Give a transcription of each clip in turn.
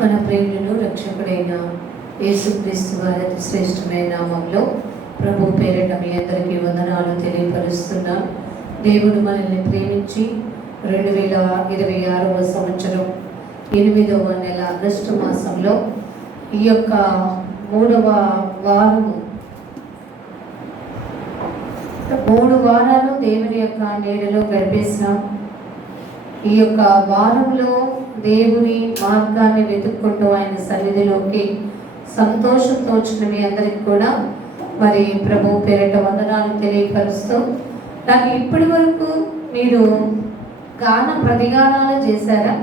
మన ప్రియులను రక్షకుడైన యేసుక్రీస్తు వారి అతి శ్రేష్టమైన నామంలో ప్రభు పేరిట మీ అందరికీ వందనాలు తెలియపరుస్తున్నాం. దేవుడు మనల్ని ప్రేమించి 2026వ సంవత్సరం 8వ నెల ఆగస్టు మాసంలో ఈ యొక్క 3వ వారము 3 వారాలు దేవుని యొక్క నీడలో గడిపేసినాం. ఈ యొక్క వారంలో దేవుని మార్గాన్ని వెతుక్కుంటూ ఆయన సన్నిధిలోకి సంతోషంతో వచ్చిన మీ అందరికి కూడా మరి ప్రభు పేరిట వందనాలు తెలియపరుస్తూ, నాకు ఇప్పటి వరకు మీరు ప్రతిగానాలు చేశారా?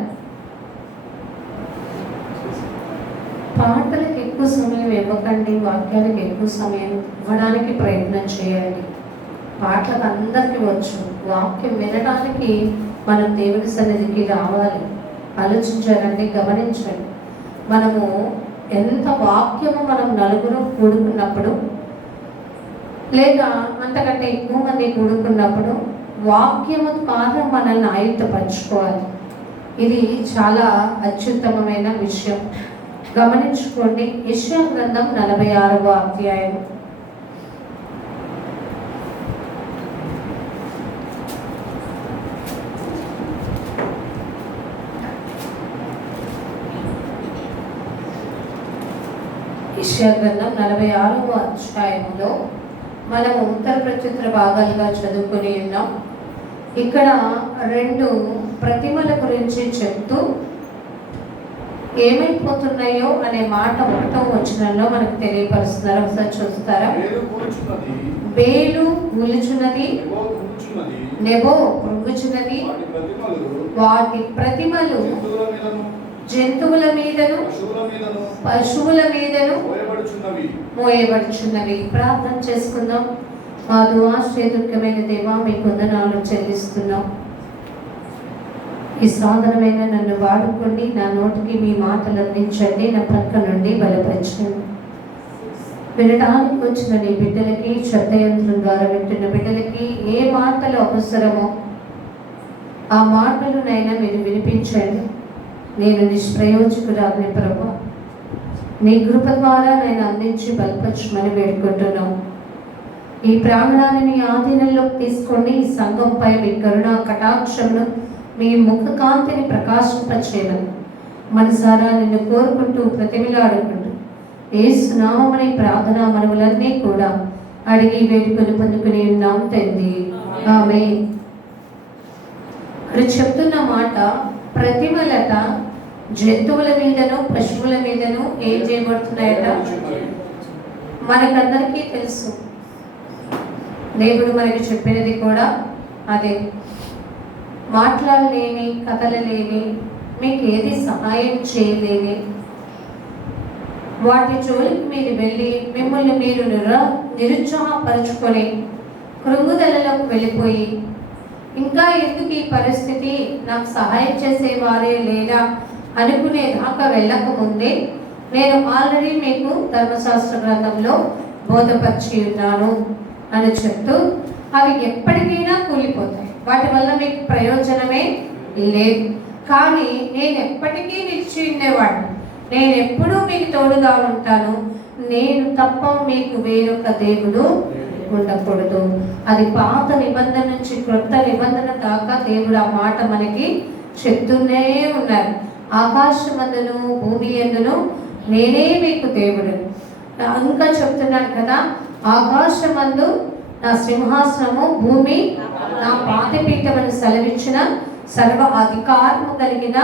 పాటలకు ఎక్కువ సమయం ఇవ్వకండి, వాక్యాలకు ఎక్కువ సమయం ఇవ్వడానికి ప్రయత్నం చేయండి. పాటలకు అందరికీ వచ్చు, వాక్యం వినడానికి మనం దేవుని సన్నిధికి రావాలి. ఆలోచించారండి, గమనించండి. మనము ఎంత వాక్యము మనం నలుగురు కూడుకున్నప్పుడు లేక అంతకంటే ఎక్కువ మంది కూడుకున్నప్పుడు వాక్యము ద్వారా మనల్ని ఆయుత్తపరచుకోవాలి. ఇది చాలా అత్యుత్తమమైన విషయం. గమనించుకోండి. యెషయా గ్రంథం 46వ అధ్యాయం. యెషయా గ్రంథం 46వ అధ్యాయంలో మనము ఉత్తర ప్రత్యుత్తర భాగాలుగా చదువుకుని ఉన్నాం. ఇక్కడ 2 ప్రతిమల గురించి చెప్తూ ఏమైపోతున్నాయో అనే మాట 1వ వచనంలో మనకు తెలియపరుస్తున్నారు. ఒకసారి చూస్తారా? బేలు కూలుచున్నది, నెబో కృంగుచున్నది, వాటి ప్రతిమలు జంతువుల మీదను పశువుల మీదను మోయబడుచున్నవి. ప్రార్థన చేసుకుందాం. మా దుర్గమైన దేవా, మీకు వందనాలు చెల్లిస్తున్నాం. ఈ సాధనమైన నన్ను వాడుకోండి, నా నోటికి మీ మాటలు అందించండి, నా పక్క నుండి బలపరచండి. వినడానికి వచ్చిన నీ బిడ్డలకి, శబ్దయంత్రం ద్వారా వింటున్న బిడ్డలకి ఏ మాటలు అవసరమో ఆ మాటలు నైనా మీరు వినిపించండి. నేను నిష్ప్రయోజకురాలిని ప్రభు, నీ కృప ద్వారా నేను అందించి బలపరచమని వేడుకుంటున్నాం. ఈ ప్రాంగణాన్ని మీ ఆధీనంలోకి తీసుకోండి. ఈ సంఘంపై మీ కరుణ కటాక్షమును, మీ ముఖ కాంతిని ప్రకాశింపచేయమని మనసారా నిన్ను కోరుకుంటూ ప్రతిమిలాడుకుంటూ యేసు నామమున ప్రార్థనా మనవులన్నీ కూడా అడిగి వేడుకొని పొందుకుని ఉన్నాం తండ్రి, ఆమేన్. ఇక్కడ చెప్తున్న మాట, ప్రతిమలట జంతువుల మీదను పశువుల మీదను ఏం చేయబడుతున్నాయట? మనకందరికీ తెలుసు. దేవుడు మనకి చెప్పినది కూడా అదే. మాట్లాడలేని, కథలలేని, మీకు ఏది సహాయం చేయలేని వాటి జోలికి మీరు వెళ్ళి మిమ్మల్ని మీరు నిరుత్సాహపరుచుకొని కృంగుదలలోకి వెళ్ళిపోయి, ఇంకా ఎందుకు ఈ పరిస్థితి, నాకు సహాయం చేసేవారే లేదా అనుకునే దాకా వెళ్ళకముందే నేను ఆల్రెడీ మీకు ధర్మశాస్త్ర గ్రంథంలో బోధపరిచి ఉన్నాను అని చెప్తూ, అవి ఎప్పటికైనా కూలిపోతాయి, వాటి వల్ల మీకు ప్రయోజనమే లేదు. కానీ నేను ఎప్పటికీ నిలిచి ఉండేవాడిని, నేను ఎప్పుడూ మీకు తోడుగా ఉంటాను, నేను తప్ప మీకు వేరొక దేవుడు ఉండకూడదు. అది పాత నిబంధన నుంచి క్రొత్త నిబంధన దాకా దేవుడు ఆ మాట మనకి చెప్తూనే ఉన్నారు. ఆకాశమందును భూమి యందును నేనే మీకు దేవుడు. ఇంకా చెప్తున్నాను కదా, ఆకాశమందు నా సింహాసనము, భూమి నా పాదపీఠమని సెలవిచ్చిన సర్వ అధికారము కలిగిన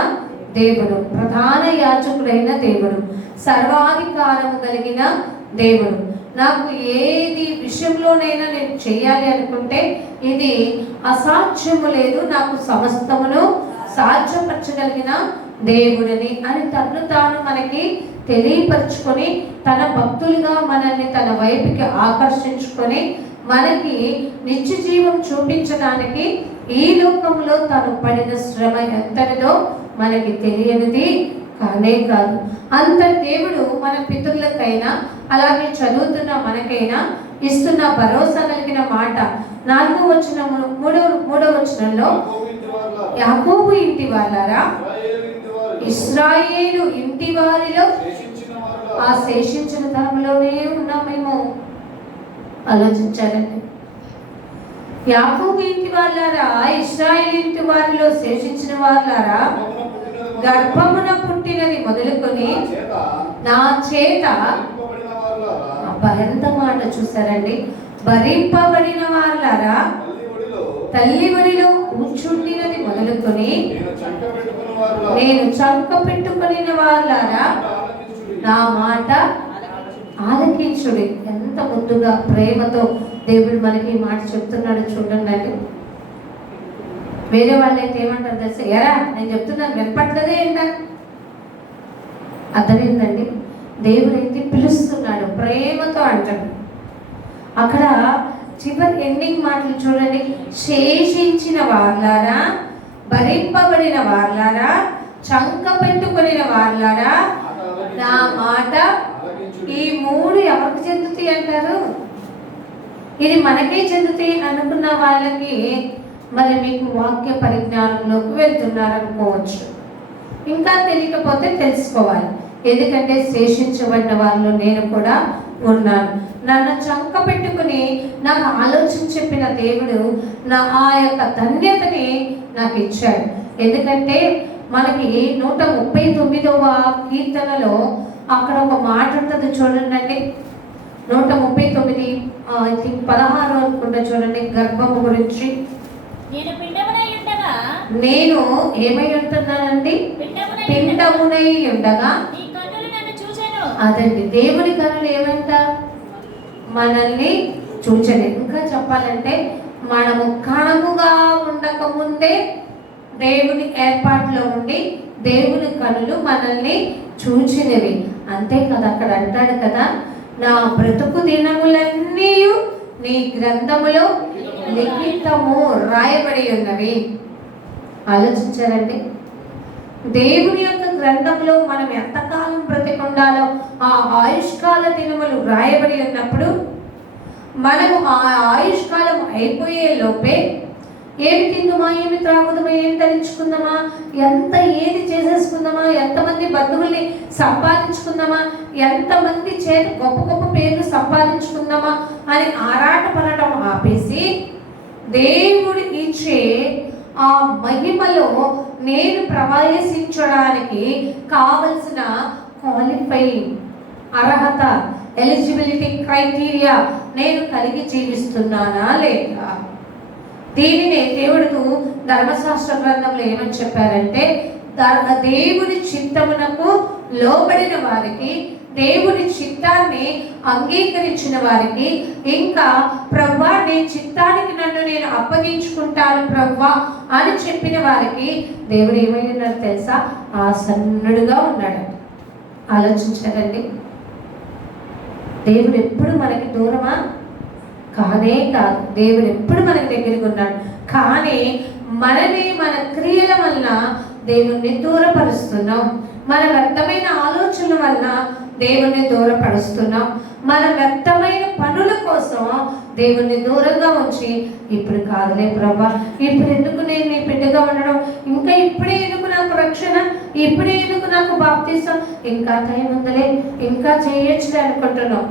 దేవుడు, ప్రధాన యాజకుడైన దేవుడు, సర్వాధికారము కలిగిన దేవుడు. నాకు ఏది విషయంలోనైనా నేను చేయాలి అనుకుంటే ఇది అసాధ్యము లేదు, నాకు సమస్తమును సాధ్యపరచగలిగిన దేవుడిని అని తను తాను మనకి తెలియపరుచుకొని, తన భక్తులుగా మనల్ని తన వైపుకి ఆకర్షించుకొని మనకి నిత్య జీవం చూపించడానికి ఈ లోకంలో తను పడిన శ్రమ ఎంతటిదో మనకి తెలియనిది కానే కాదు. అంత దేవుడు మన పితరులకైనా అలాగే చదువుతున్న మనకైనా ఇస్తున్న భరోసా కలిగిన మాట 4వ వచనంలో 3వ వచనంలో, యాకోబు ఇంటి వాళ్ళారా ఇశ్రాయేలు ఇంటి వారిలో ఆ శేషించిన తరంలోనే ఉన్నాం మేము. ఆలోచించారండి. యాకోబు ఇంటి వాళ్ళారా, ఇశ్రాయేలు ఇంటి వారిలో శేషించిన వాళ్ళారా, గర్భమున పుట్టినది మొదలుకొని నా చేత, ఎంత మాట చూసారండి, భరింపబడిన వాళ్ళారా, తల్లి ఒడిలో కూర్చుండినది మొదలుకొని నేను చంక పెట్టుకుని వాళ్ళారా నా మాట ఆలకించుడి. ఎంత ముందుగా ప్రేమతో దేవుడు మనకి ఈ మాట చెప్తున్నాడు చూడండి. వేరే వాళ్ళైతే ఏమంటారు తెలుసా, ఎరా నేను చెప్తున్నాను వినపట్లేదే ఏంటని. అర్థమైందండి. దేవుడు అయితే పిలుస్తున్నాడు, ప్రేమతో అంటాడు. అక్కడ చివరి ఎండింగ్ మాటలు చూడండి, శేషించిన వాళ్ళారా, భరింపబడిన వాళ్ళారా, చంక పెట్టుకుని వాళ్ళారా నా మాట. ఈ మూడు ఎవరికి చెందుతాయి అంటారు? ఇది మనకే చెందుతాయి అనుకున్న వాళ్ళకి మరి మీకు వాక్య పరిజ్ఞానంలోకి వెళ్తున్నారనుకోవచ్చు. ఇంకా తెలియకపోతే తెలుసుకోవాలి. ఎందుకంటే శేషించబడిన వాళ్ళు నేను కూడా ఉన్నాను. నన్ను చంక పెట్టుకుని నాకు ఆలోచన చెప్పిన దేవుడు ఆ యొక్క ధన్యతని నాకు ఇచ్చాడు. ఎందుకంటే మనకి 139వ కీర్తనలో అక్కడ ఒక మాట ఉంటుంది చూడండి. 139 ఐ థింక్ 16 అనుకుంటా చూడండి. గర్భము గురించి నేను ఏమై ఉంటున్నానండి, పిండమునై ఉండగా. అదండి దేవుని కనులు ఏమంటారు, మనల్ని చూచని. ఇంకా చెప్పాలంటే మనము కణముగా ఉండక ముందే దేవుని ఏర్పాటులో ఉండి దేవుని కనులు మనల్ని చూచినవి. అంతే కదా, అక్కడ అంటాడు కదా, నా బ్రతుకు దినములన్నీ నీ గ్రంథములో లిఖితము రాయబడి ఉన్నవి. ఆలోచించారండి. దేవుని యొక్క గ్రంథంలో మనం ఎంతకాలం బ్రతికుండాలో ఆ ఆయుష్కాల దినములు రాయబడి ఉన్నప్పుడు మనము ఆ ఆయుష్కాలం అయిపోయే లోపే ఏమి తిందుమా, ఏమి త్రాగుదమా, ఏం ధరించుకుందామా, ఏది చేసేసుకుందామా, ఎంతమంది బంధువుల్ని సంపాదించుకుందామా, ఎంతమంది చేత గొప్ప గొప్ప పేర్లు సంపాదించుకుందామా అని ఆరాట పడటం ఆపేసి దేవుడు ఇచ్చే ఆ మహిమలో నేను ప్రవేశించడానికి కావలసిన క్వాలిఫైయింగ్ అర్హత, ఎలిజిబిలిటీ క్రైటీరియా నేను కలిగి జీవిస్తున్నానా లేదా? దీనిని దేవుడు ధర్మశాస్త్ర గ్రంథంలో ఏమని చెప్పారంటే, దేవుని చిత్తమునకు లోబడిన వారికి, దేవుని చిత్తాన్ని అంగీకరించిన వారికి, ఇంకా ప్రభువా నీ చిత్తానికి నన్ను నేను అప్పగించుకుంటాను ప్రభువా అని చెప్పిన వారికి దేవుడు ఏమైనాడు తెలుసా, ఆసన్నుడుగా ఉన్నాడు. ఆలోచించారండి. దేవుడు ఎప్పుడు మనకి దూరమా? కానే కాదు. దేవుడు ఎప్పుడు మనకి దగ్గరికి ఉన్నాడు. కానీ మనని మన క్రియల వలన దేవుణ్ణి దూరపరుస్తున్నాం. మన వ్యర్థమైన ఆలోచనల వలన దేవుణ్ణి దూరపరుస్తున్నాం. మన వ్యర్థమైన పనుల కోసం దేవుణ్ణి దూరంగా ఉంచి, ఇప్పుడు కాదులే ప్రభా, ఇప్పుడు ఎందుకు నేను నీ బిడ్డగా ఉండడం, ఇంకా ఇప్పుడే ఎందుకు నాకు రక్షణ, ఇప్పుడే ఎందుకు నాకు బాప్తిసం, ఇంకా టైం ఉందలే, ఇంకా చేయొచ్చులే అనుకుంటున్నాం.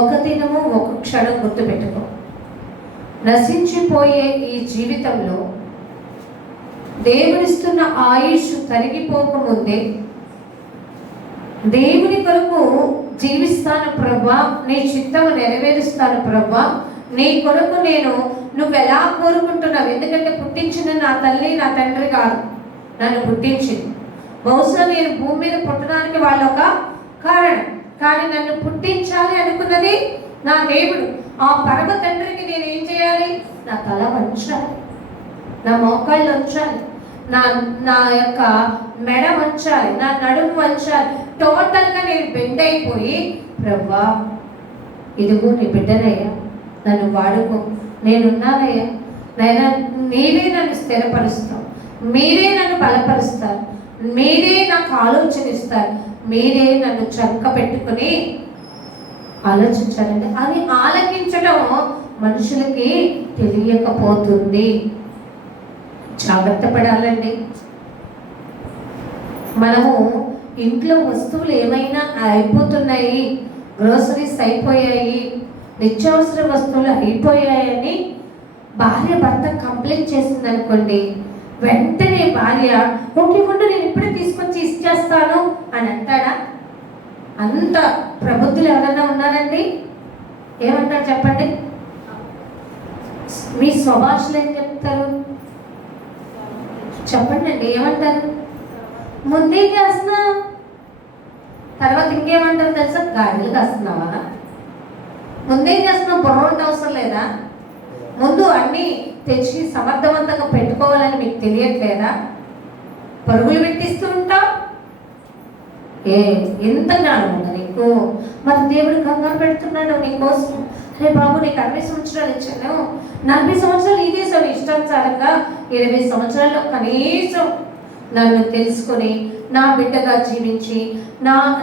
ఒక దినము ఒక క్షణం గుర్తుపెట్టుకో, నశించిపోయే ఈ జీవితంలో దేవుడిస్తున్న ఆయుష్ తరిగిపోకముందే దేవుని కొరకు జీవిస్తాను ప్రభా, నీ చిత్తము నెరవేరుస్తాను ప్రభా, నీ కొరకు నువ్వు ఎలా కోరుకుంటున్నావు. ఎందుకంటే పుట్టించిన నా తల్లి నా తండ్రి కాదు, నన్ను పుట్టించింది. బహుశా నేను భూమి మీద పుట్టడానికి వాళ్ళొక కారణం, కానీ నన్ను పుట్టించాలి అనుకున్నది నా దేవుడు. ఆ పరమ తండ్రికి నేను ఏం చేయాలి? నా తల వంచాలి, నా మోకాళ్ళు వంచాలి, నా యొక్క మెడ వంచాలి, నా నడుము వంచాలి. టోటల్గా నేను బెండ్ అయిపోయి, ప్రభువా ఇదిగో నీ బిడ్డనయ్యా, నన్ను వాడుకో, నేనున్నానయ్యా, నైనా మీరే నన్ను స్థిరపరుస్తావు, మీరే నన్ను బలపరుస్తారు, మీరే నాకు ఆలోచన ఇస్తారు, మీరే నన్ను చంక పెట్టుకుని. ఆలోచించాలండి. అది ఆలకించడం మనుషులకి తెలియకపోతుంది. జాగ్రత్త పడాలండి. మనము ఇంట్లో వస్తువులు ఏమైనా అయిపోతున్నాయి, గ్రోసరీస్ అయిపోయాయి, నిత్యావసర వస్తువులు అయిపోయాయని భార్య భర్త కంప్లైంట్ చేసింది అనుకోండి, వెంటనే భార్య ఓకే ఉండు నేను ఇప్పుడే తీసుకొచ్చి ఇచ్చేస్తాను అని అంటాడా? అంత ప్రబుద్ధులు ఎవరన్నా ఉన్నారండి? ఏమంటారు చెప్పండి? మీ స్వభాషలు ఏం చెప్తారు చెప్పండి అండి, ఏమంటారు? ముందేం చేస్తున్నావు, తర్వాత ఇంకేమంటారు తెలుసా? గాడిలు కాస్తున్నావా? ముందేం చేస్తున్నావు? బుర్ర అవసరం లేదా? ముందు అన్నీ తెచ్చి సమర్థవంతంగా పెట్టుకోవాలని మీకు తెలియట్లేదా? పరుగులు పెట్టిస్తూ ఉంటావు. ఎంత జ్ఞానం ఉందా నీకు? మరి దేవుడు కంగారు పెడుతున్నాడు నీకోసం. అరే బాబు, నీకు 60 సంవత్సరాలు ఇచ్చాను, 40 సంవత్సరాలు ఈ దేశం ఇష్టానుసారంగా 20 సంవత్సరాల్లో కనీసం నన్ను తెలుసుకొని నా బిడ్డగా జీవించి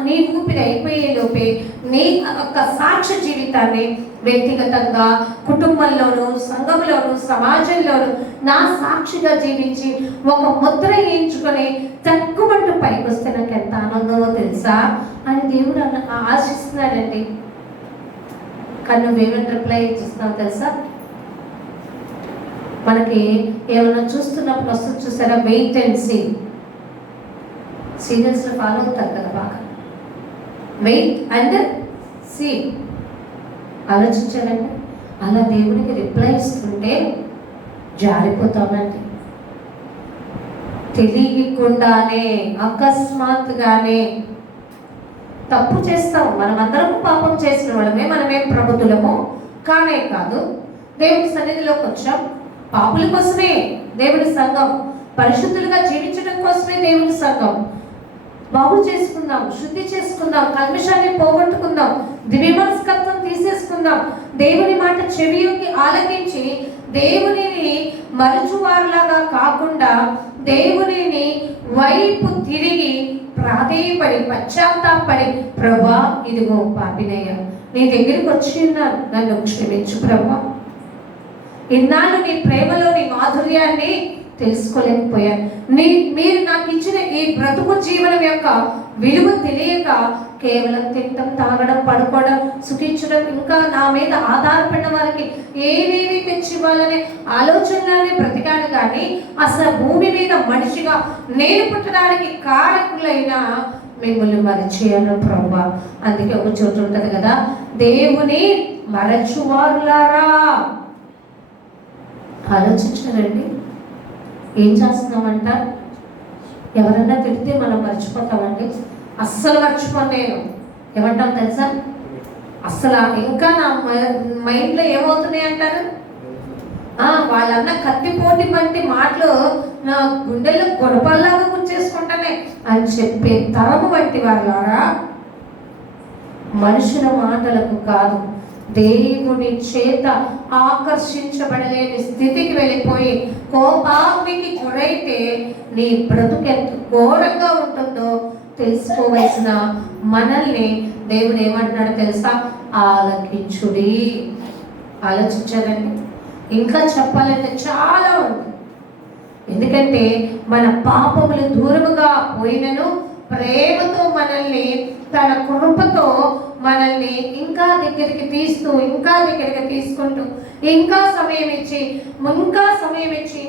నీ ఊపిరి అయిపోయే లోపే నీ ఒక సాక్ష్య జీవితాన్ని వ్యక్తిగతంగా, కుటుంబంలోనూ, సంఘంలోనూ, సమాజంలోనూ నా సాక్షిగా జీవించి ఒక ముద్ర వేయించుకొని తక్కువంటూ పైకి వస్తే నాకు ఎంత ఆనందమో తెలుసా అని దేవుడు ఆశిస్తున్నాడండి. కానీ నువ్వేమైనా రిప్లై ఇచ్చిస్తున్నావు తెలుసా? మనకి ఏమన్నా చూస్తున్నప్పుడు వస్తుంది చూసారా, వెయిట్ అండ్ సీ. సీరియల్స్లో ఫాలో అవుతారు కదా బాగా, వెయిట్ అండ్ సీ. ఆలోచించాలండి, అలా దేవునికి రిప్లై ఇస్తుంటే జారిపోతామండి. తెలియకుండానే అకస్మాత్తుగానే తప్పు చేస్తాం. మనమందరం పాపం చేసిన వాళ్ళమే, మనమేం ప్రబుద్ధులము కానే కాదు. దేవుని సన్నిధిలోకి వచ్చాం పాపుల కోసమే దేవుని సంఘం, పరిశుద్ధులుగా జీవించడం కోసమే దేవుని సంఘం. బాగు చేసుకుందాం, శుద్ధి చేసుకుందాం, కల్మషాన్ని పోగొట్టుకుందాం, దివ్యమనస్కత్వం తీసేసుకుందాం. దేవుని మాట చెవియోకి ఆలకించి దేవునిని మరచువారులాగా కాకుండా దేవునిని వైపు తిరిగి ప్రాధేయపడి పశ్చాత్తాపడి, ప్రభా ఇదిగో పాపినయ్య నీ దగ్గరికి వచ్చి ఉన్నాను, నన్ను క్షమించు ప్రభా. ఇన్నాళ్ళు నీ ప్రేమలోని మాధుర్యాన్ని తెలుసుకోలేకపోయాను. మీరు నాకు ఇచ్చిన ఈ బ్రతుకు జీవనం యొక్క విలువ తెలియక కేవలం తింటం, తాగడం, పడుకోవడం, సుఖించడం, ఇంకా నా మీద ఆధారపడిన వారికి ఏవేవి తెచ్చి ఇవ్వాలనే ఆలోచనలోనే బ్రతికాను. కానీ అసలు భూమి మీద మనిషిగా నేను పుట్టడానికి కారకులైన మిమ్మల్ని మరచేయాలి ప్రభా. అందుకే ఒక చోటు ఉంటుంది కదా, దేవుని మరచువారులారా. ఆలోచించారండి, ఏం చేస్తున్నామంట? ఎవరన్నా తిడితే మనం మర్చిపోతామండి? అస్సలు మర్చిపోను నేను. ఏమంటాం తెలుసా? అస్సలు ఇంకా నా మైండ్లో ఏమవుతున్నాయి అంటారు? వాళ్ళన్న కత్తిపోటి వంటి మాటలు నా గుండెల్లో గొడపల్లాగా గుర్చేసుకుంటానే అని చెప్పే తరము వంటి వాళ్ళారా. మనుషుల మాటలకు కాదు, దేవుని చేత ఆకర్షించబడలేని స్థితికి వెళ్ళిపోయి కోపాగ్నికి గురైతే నీ బ్రతుకు ఎంత ఘోరంగా ఉంటుందో తెలుసుకోవలసిన మనల్ని దేవుడు ఏమంటున్నాడో తెలుసా? ఆలకించుడి. ఆలోచించారండి? ఇంకా చెప్పాలంటే చాలా ఉంది. ఎందుకంటే మన పాపములు దూరముగా పోయినను ప్రేమతో మనల్ని, తన కృపతో మనల్ని ఇంకా దగ్గరికి తీసుకుంటూ ఇంకా సమయం ఇచ్చి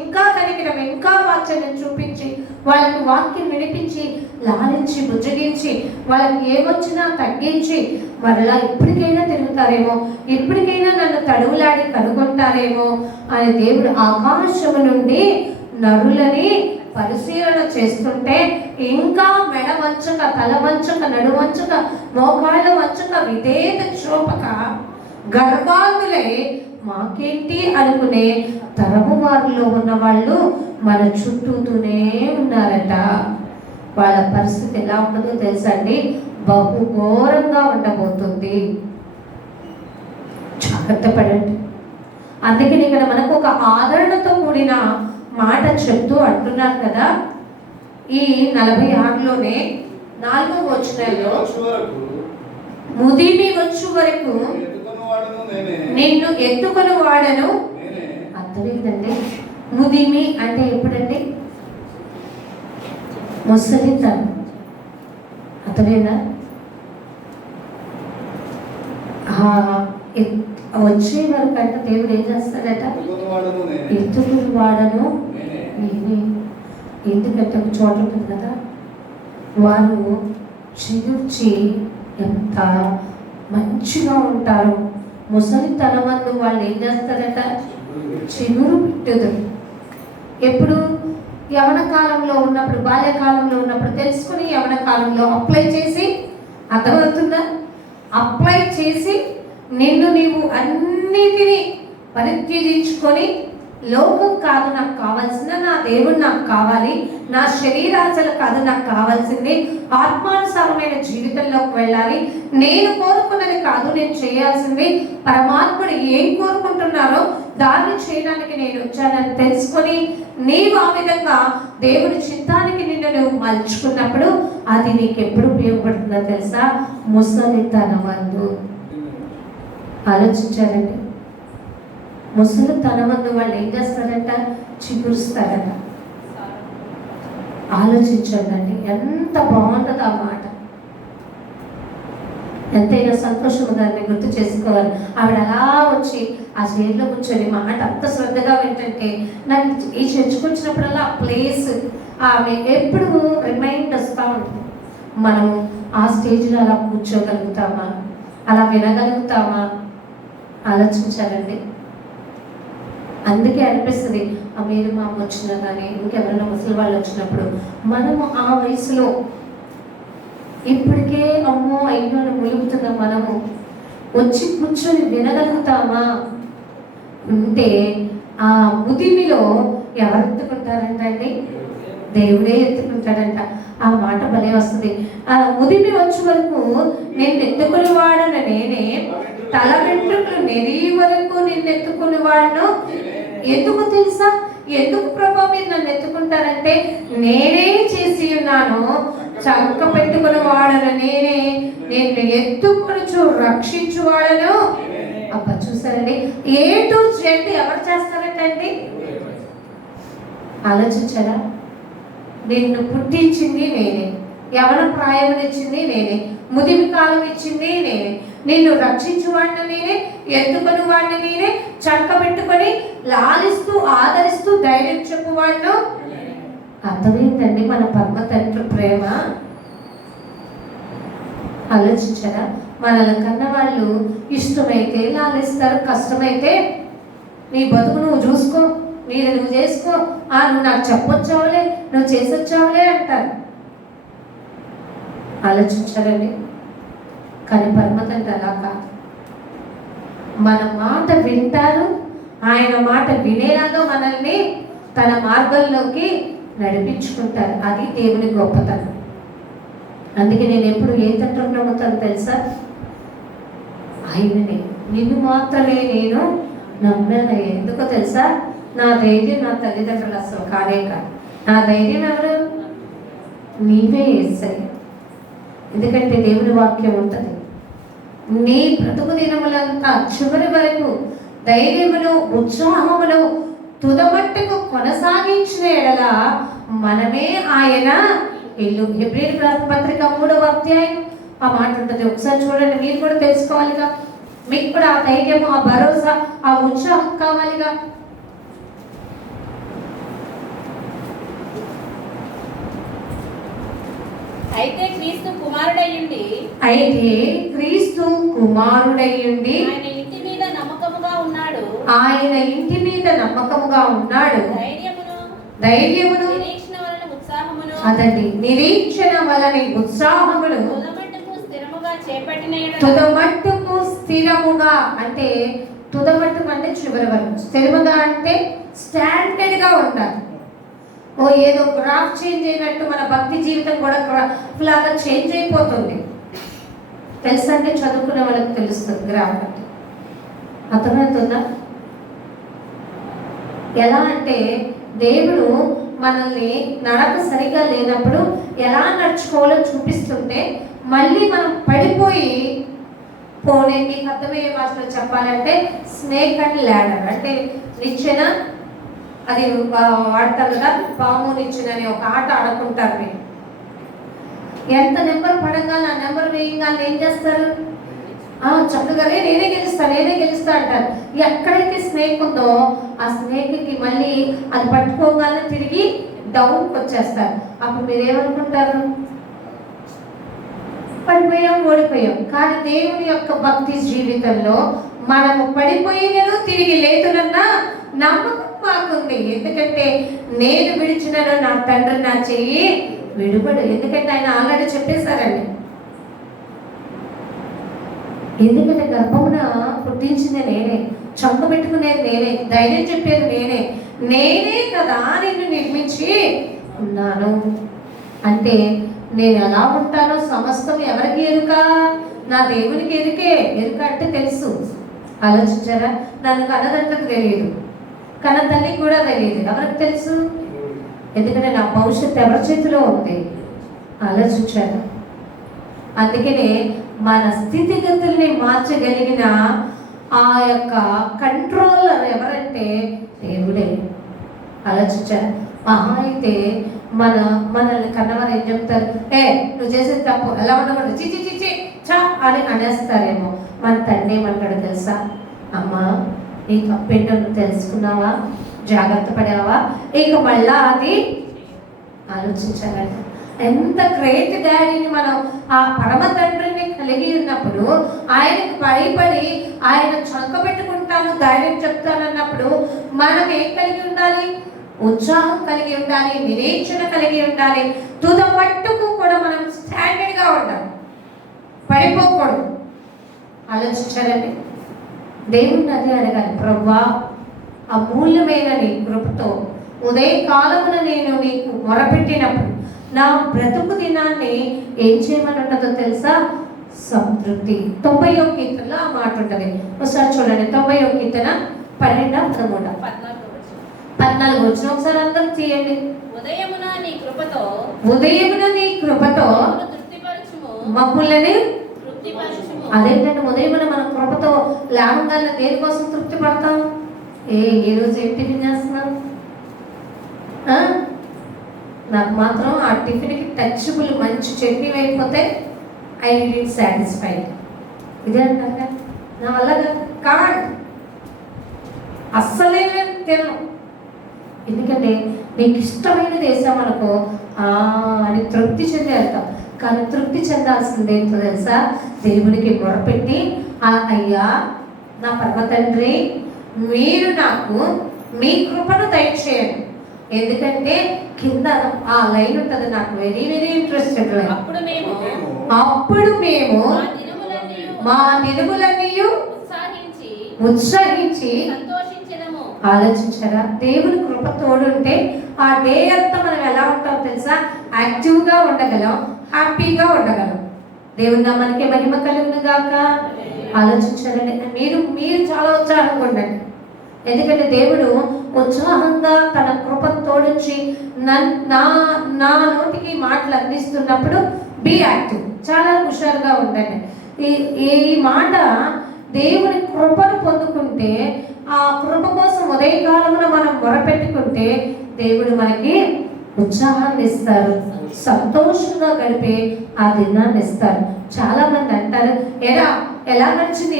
ఇంకా కనికరం, ఇంకా వాక్యాన్ని చూపించి వాళ్ళకి వాక్యం వినిపించి లాలించి బుజ్జగించి వాళ్ళకి ఏమొచ్చినా తగ్గించి మరలా ఇప్పటికైనా తిరుగుతారేమో, ఇప్పటికైనా నన్ను తడువులాడి కనుగొంటారేమో అని దేవుడు ఆకాశము నుండి నరులని పరిశీలన చేస్తుంటే ఇంకా మెడ వంచక, తల వంచక, నడు వంచక, మోకాళ్ళ వంచక, విధేయత చూపక గర్భాంతులై మాకేంటి అనుకునే తరము వారిలో ఉన్న వాళ్ళు మన చుట్టూతూనే ఉన్నారట. వాళ్ళ పరిస్థితి ఎలా ఉంటుందో తెలుసా అండి? బహు ఘోరంగా ఉండబోతుంది. జాగ్రత్త పడండి. అందుకని ఇక్కడ మనకు ఒక ఆదరణతో కూడిన మాట చెప్తూ అంటున్నారు కదా, ఈ 46లోనే 4వ వచనంలో ముదిమి వచ్చు వరకు నిన్ను ఎత్తుకొని వాడను. అర్థమైందండి? ముదిమి అంటే ఎప్పుడండి? ముసలితనం అతనేనా? వచ్చే వరకు అంటే దేవుడు ఏం చేస్తాడట? ఎత్తుకుని వాడను నేనే. ఎందుకంటే ఒక చోట ఉంటుంది కదా, వారు చిగుర్చి ఎంత మంచిగా ఉంటారు. ముసలితనమందు వాళ్ళు ఏం చేస్తారట? చిగురు పెట్టుదురు. ఎప్పుడు? యవన కాలంలో ఉన్నప్పుడు, బాల్యకాలంలో ఉన్నప్పుడు తెలుసుకుని యవన కాలంలో అప్లై చేసి, అర్థమవుతుందా? అప్లై చేసి నిన్ను నీవు అన్నిటినీ పరిత్యజించుకొని, లోకం కాదు నాకు కావాల్సిన, నా దేవుడు నాకు కావాలి, నా శరీరాచలు కాదు నాకు కావాల్సింది, ఆత్మానుసారమైన జీవితంలోకి వెళ్ళాలి, నేను కోరుకున్నది కాదు నేను చేయాల్సింది, పరమాత్ముడు ఏం కోరుకుంటున్నారో దాన్ని చేయడానికి నేను వచ్చానని తెలుసుకొని నీవు ఆ విధంగా దేవుడి చిత్తానికి నిన్ను నువ్వు మలుచుకున్నప్పుడు అది నీకు ఎప్పుడు ఉపయోగపడుతుందో తెలుసా? ముసలితనమందు. ఆలోచించారండి. ముసలితనమందు వాళ్ళు ఏం చేస్తారంట? చిగురుస్తారట. ఆలోచించండి, ఎంత బాగుంటుంది ఆ మాట. ఎంతైనా సంతోషం దాన్ని గుర్తు చేసుకోవాలి. ఆవిడ అలా వచ్చి ఆ చైర్లో కూర్చొని మాట అంత శ్రద్ధగా వింటుంటే నాకు ఈ చర్చకు వచ్చినప్పుడల్లా ఆ ప్లేస్ ఆమె ఎప్పుడు రిమైండ్ వస్తూ ఉంటుంది. మనం ఆ స్టేజ్లో అలా కూర్చోగలుగుతామా? అలా వినగలుగుతామా? ఆలోచించాలండి. అందుకే అనిపిస్తుంది, ఆ మీరు మామ వచ్చినా కానీ ఇంకెవరైనా ముసలి వాళ్ళు వచ్చినప్పుడు మనము ఆ వయసులో ఇప్పటికే అమ్మో అయ్యో ములుగుతున్నాం, మనము వచ్చి కూర్చొని వినగలుగుతామా? ఉంటే ఆ ముదిమిలో ఎవరు ఎత్తుకుంటారంట అండి? దేవుడే ఎత్తుకుంటాడంట. ఆ మాట భలే వస్తుంది. ఆ ముదిమి వచ్చే వరకు నేను ఎత్తుకుని వాడన నేనే, తల వెంట్రుకలు నెరి వరకు నిన్ను ఎత్తుకుని వాడను. ఎందుకు తెలుసా? ఎందుకు ప్రభా మీరు నన్ను ఎత్తుకుంటారంటే, నేనే చేసి ఉన్నాను, చక్క పెట్టుకుని వాడను నేనే, నేను ఎత్తుకుని రక్షించు వాడను. అబ్బా చూసారండి, ఏ టు జెడ్ ఎవరు చేస్తారంటండి? ఆలోచించారా? నిన్ను పుట్టించింది నేనే, యవన ప్రాయం ఇచ్చింది నేనే, ముదిమి కాలం ఇచ్చింది నేనే, నిన్ను రక్షించు వాడిన నేనే, ఎత్తుకొని వాడిన నేనే, చక్క పెట్టుకొని లాలిస్తూ ఆదరిస్తూ ధైర్యం చెప్పువాడిను. అర్థమైందండి మన పరమ తండ్రి ప్రేమ. ఆలోచించారా? మనల కన్నా వాళ్ళు ఇష్టమైతే లాలిస్తారు, కష్టమైతే నీ బతుకు నువ్వు చూసుకో, నీది నువ్వు చేసుకో, నువ్వు నాకు చెప్పొచ్చావులే, నువ్వు చేసొచ్చావులే అంటారు. ఆలోచించారండి. కానీ పరమ తండ్రి అలా కాదు. మన మాట వింటారు, ఆయన మాట వినేలాగా మనల్ని తన మార్గంలోకి నడిపించుకుంటారు. అది దేవుని గొప్పతనం. అందుకే నేను ఎప్పుడు ఏ తండ్రి నమ్ముతాను తెలుసా? ఆయననే, నిన్ను మాత్రమే నేను నమ్మాను. ఎందుకో తెలుసా? నా ధైర్యం నా తల్లిదండ్రులు అసలు కానే కాదు. నా ధైర్యం ఎవరు? నీవే యేసయ్య. ఎందుకంటే దేవుని వాక్యం ఉంటుంది, నీ బ్రతుకు దినములంతా చివరి వరకు ధైర్యమును ఉత్సాహమును తుదమట్టుకు కొనసాగించిన ఎడల మనమే ఆయన ఇల్లు. హెబ్రీయులకు రాసిన పత్రిక 3వ అధ్యాయం ఆ మాట ఉంటుంది. ఒకసారి చూడండి, మీరు కూడా తెలుసుకోవాలిగా, మీకు కూడా ఆ ధైర్యము, ఆ భరోసా, ఆ ఉత్సాహం కావాలిగా. అయితే క్రీస్తు కుమారుడయ్యుండి ఆయన ఇంటి మీద నమ్మకముగా ఉన్నాడు. ధైర్యమును అదండి, నిరీక్షణ వలన ఉత్సాహమును తుదమట్టుకు స్థిరముగా, అంటే తుదమట్టుకు అంటే చివరి వరకు, స్థిరముగా అంటే స్టాండర్డ్ గా ఉండాలి. ఏదో గ్రాఫ్ చేంజ్ అయినట్టు మన భక్తి జీవితం కూడా గ్రాఫ్ లాగా చేంజ్ అయిపోతుంది. తెలుసా అంటే చదువుకునే వాళ్ళకి తెలుస్తుంది గ్రాఫ్ అంటే. అర్థమవుతుందా? ఎలా అంటే దేవుడు మనల్ని నడక సరిగా లేనప్పుడు ఎలా నడుచుకోవాలో చూపిస్తుంటే మళ్ళీ మనం పడిపోయి పోనీ, మీకు అర్థమయ్యే భాషలో చెప్పాలంటే స్నేక్ అండ్ ల్యాడర్ అంటే నిచ్చెన, అది వాడతారు కదా, పాము నిచ్చెన అనే ఒక ఆట ఆడుకుంటారు. మీరు ఎంత నెంబర్ పడంగా ఆ నెంబర్ వేయంగా ఏం చేస్తారు? చక్కగానే నేనే గెలుస్తా అంటారు. ఎక్కడైతే స్నేక్ ఉందో ఆ స్నేక్కి మళ్ళీ అది పట్టుకోగానే తిరిగి డౌన్కి వచ్చేస్తారు. అప్పుడు మీరేమనుకుంటారు? ఓడిపోయాం. కానీ దేవుని యొక్క భక్తి జీవితంలో మనము పడిపోయినను తిరిగి లేతునన్నా నమ్మకం మాకుంది. ఎందుకంటే నేను విడిచినను నా తండ్రి నా చెయ్యి విడుబడు. ఎందుకంటే ఆయన ఆల్రెడీ చెప్పేశారండి. ఎందుకంటే గర్భమున పుట్టించింది నేనే, చంక పెట్టుకునేది నేనే, ధైర్యం చెప్పేది నేనే కదా నిన్ను నిర్మించి ఉన్నాను. అంటే నేను ఎలా ఉంటానో సమస్తం ఎవరికి ఎరుక? నా దేవునికి ఎరుక అంటే తెలుసు. ఆలోచించారా? నన్ను కన్నదంటకు తెలియదు, కన్న తల్లికి కూడా తెలియదు. ఎవరికి తెలుసు? ఎందుకంటే నా భవిష్యత్తు ఎవరి చేతిలో ఉంది. ఆలోచించారా? అందుకనే మన స్థితిగతుల్ని మార్చగలిగిన ఆ యొక్క కంట్రోలర్ ఎవరంటే దేవుడే. ఆలోచించారా? అయితే మనల్ని కన్నవారు ఏం చెప్తారు? నువ్వు చేసేది తప్పు, ఎలా ఉండకూడదు, చిచి చా అని అనేస్తారేమో. మన తండ్రి ఏమంటాడు తెలుసా? అమ్మా నీ తప్పేంటో నువ్వు తెలుసుకున్నావా, జాగ్రత్త పడావా, ఇక మళ్ళా అది ఆలోచించాలంట. ఎంత గ్రేట్ డాడీని మనం ఆ పరమ తండ్రిని కలిగి ఉన్నప్పుడు ఆయనకు భయపడి ఆయన చంక పెట్టుకుంటాను, ధైర్యం చెప్తానన్నప్పుడు మనం ఏం కలిగి ఉండాలి? ఉత్సాహం కలిగి ఉండాలి, నిరీక్షణ కలిగి ఉండాలి. తుద మట్టుకు కూడా మనం స్టాండర్డ్గా ఉండాలి, పడిపోకూడదు. ఆలోచించారండి. దేవుణ్ణి అదే అడగాలి, ప్రభువా అమూల్యమైన నీ కృపతో ఉదయకాలమున నేను నీకు మొరపెట్టినప్పుడు నా బ్రతుకు దినాన్ని ఏం చేయమని ఉంటుందో తెలుసా? సంతృప్తి. 90వ కీర్తనలో ఆ మాట ఉంటుంది. ఒకసారి చూడండి, 90వ కీర్తన 12-13 వచ్చిన ఒకసారి అందరూ చేయండి. ఉదయమున నీ కృపతో మబ్బులని తృప్తిపరచుము. అదేంటంటే ఉదయమున మన కృపతో లేవగానే దేనికోసం తృప్తి పడతాం? ఈ రోజు ఏం టిఫిన్ చేస్తున్నాం? నాకు మాత్రం ఆ టిఫిన్కి టచబుల్ మంచి చట్నీ అయిపోతే ఐ విల్ సాటిస్ఫైడ్. ఇదే అంటారు నా వల్ల కాదు, అస్సలే తినను. ఎందుకంటే నీకు ఇష్టమైన దేశం అనుకో అని తృప్తి చెంది వెళ్తాం. కానీ తృప్తి చెందాల్సింది ఏంటో తెలుసా? దేవునికి మొరపెట్టి అయ్యా నా పరమ తండ్రి మీరు నాకు మీ కృపను దయచేయండి. ఎందుకంటే కింద ఆ లైన్ ఉంటుంది, నాకు వెరీ వెరీ ఇంట్రెస్టెడ్. అప్పుడు మేము మా దినములన్నీ ఉత్సాహించి ఆలోచించారా? దేవుని కృప తోడుంటే ఆ డే అంతా మనం ఎలా ఉంటాం తెలుసా? యాక్టివ్గా ఉండగలం, హ్యాపీగా ఉండగలం. దేవుని నామానికి మహిమ కలుగును గాక. ఆలోచించారండి. మీరు చాలా ఉత్సాహంగా ఉండండి. ఎందుకంటే దేవుడు ఉత్సాహంగా తన కృపను తోడించి నా నోటికి మాటలు అందిస్తున్నప్పుడు బీ యాక్టివ్, చాలా హుషారుగా ఉండండి. ఈ మాట దేవుని కృపను పొందుకుంటే, ఆ కృప కోసం ఉదయకాలమున మనం మొరపెట్టుకుంటే దేవుడు మనకి ఉత్సాహాన్ని ఇస్తారు, సంతోషంగా గడిపే ఆ దినాన్ని ఇస్తారు. చాలా మంది అంటారు, ఎలా నచ్చింది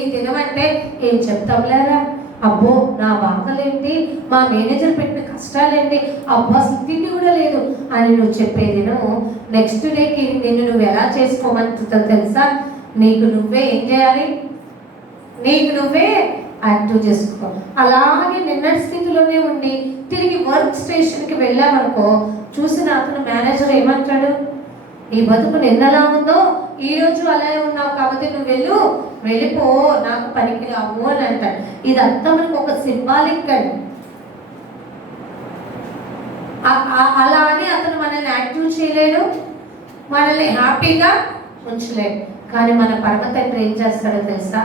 ఈ దినం అంటే ఏం చెప్తాంలేరా, అబ్బో నా బాధలేంటి, మా మేనేజర్ పెట్టిన కష్టాలేంటి, అబ్బో అసలు తిండి కూడా లేదు అని నువ్వు చెప్పేది నెక్స్ట్ డేకి నువ్వు ఎలా చేసుకోమంటుందో తెలుసా? నీకు నువ్వే ఏం చేయాలి? నీకు నువ్వే యాక్టివ్ చేసుకో. అలాగే నిన్నటి స్థితిలోనే ఉండి తిరిగి వర్క్ స్టేషన్కి వెళ్ళామనుకో, చూసిన అతను మేనేజర్ ఏమంటాడు? నీ బతుకు నిన్నలా ఉందో ఈరోజు అలాగే ఉన్నావు కాబట్టి నువ్వు వెళ్ళిపో, నాకు పనికి రావు అని అంటాడు. ఇదంతా మనకు ఒక సింబాలిక్ అండి. అలా అని అతను మనల్ని యాక్టివ్ చేయలేడు, మనల్ని హ్యాపీగా ఉంచలేడు. కానీ మన పరమ తండ్రి ఏం చేస్తాడో తెలుసా?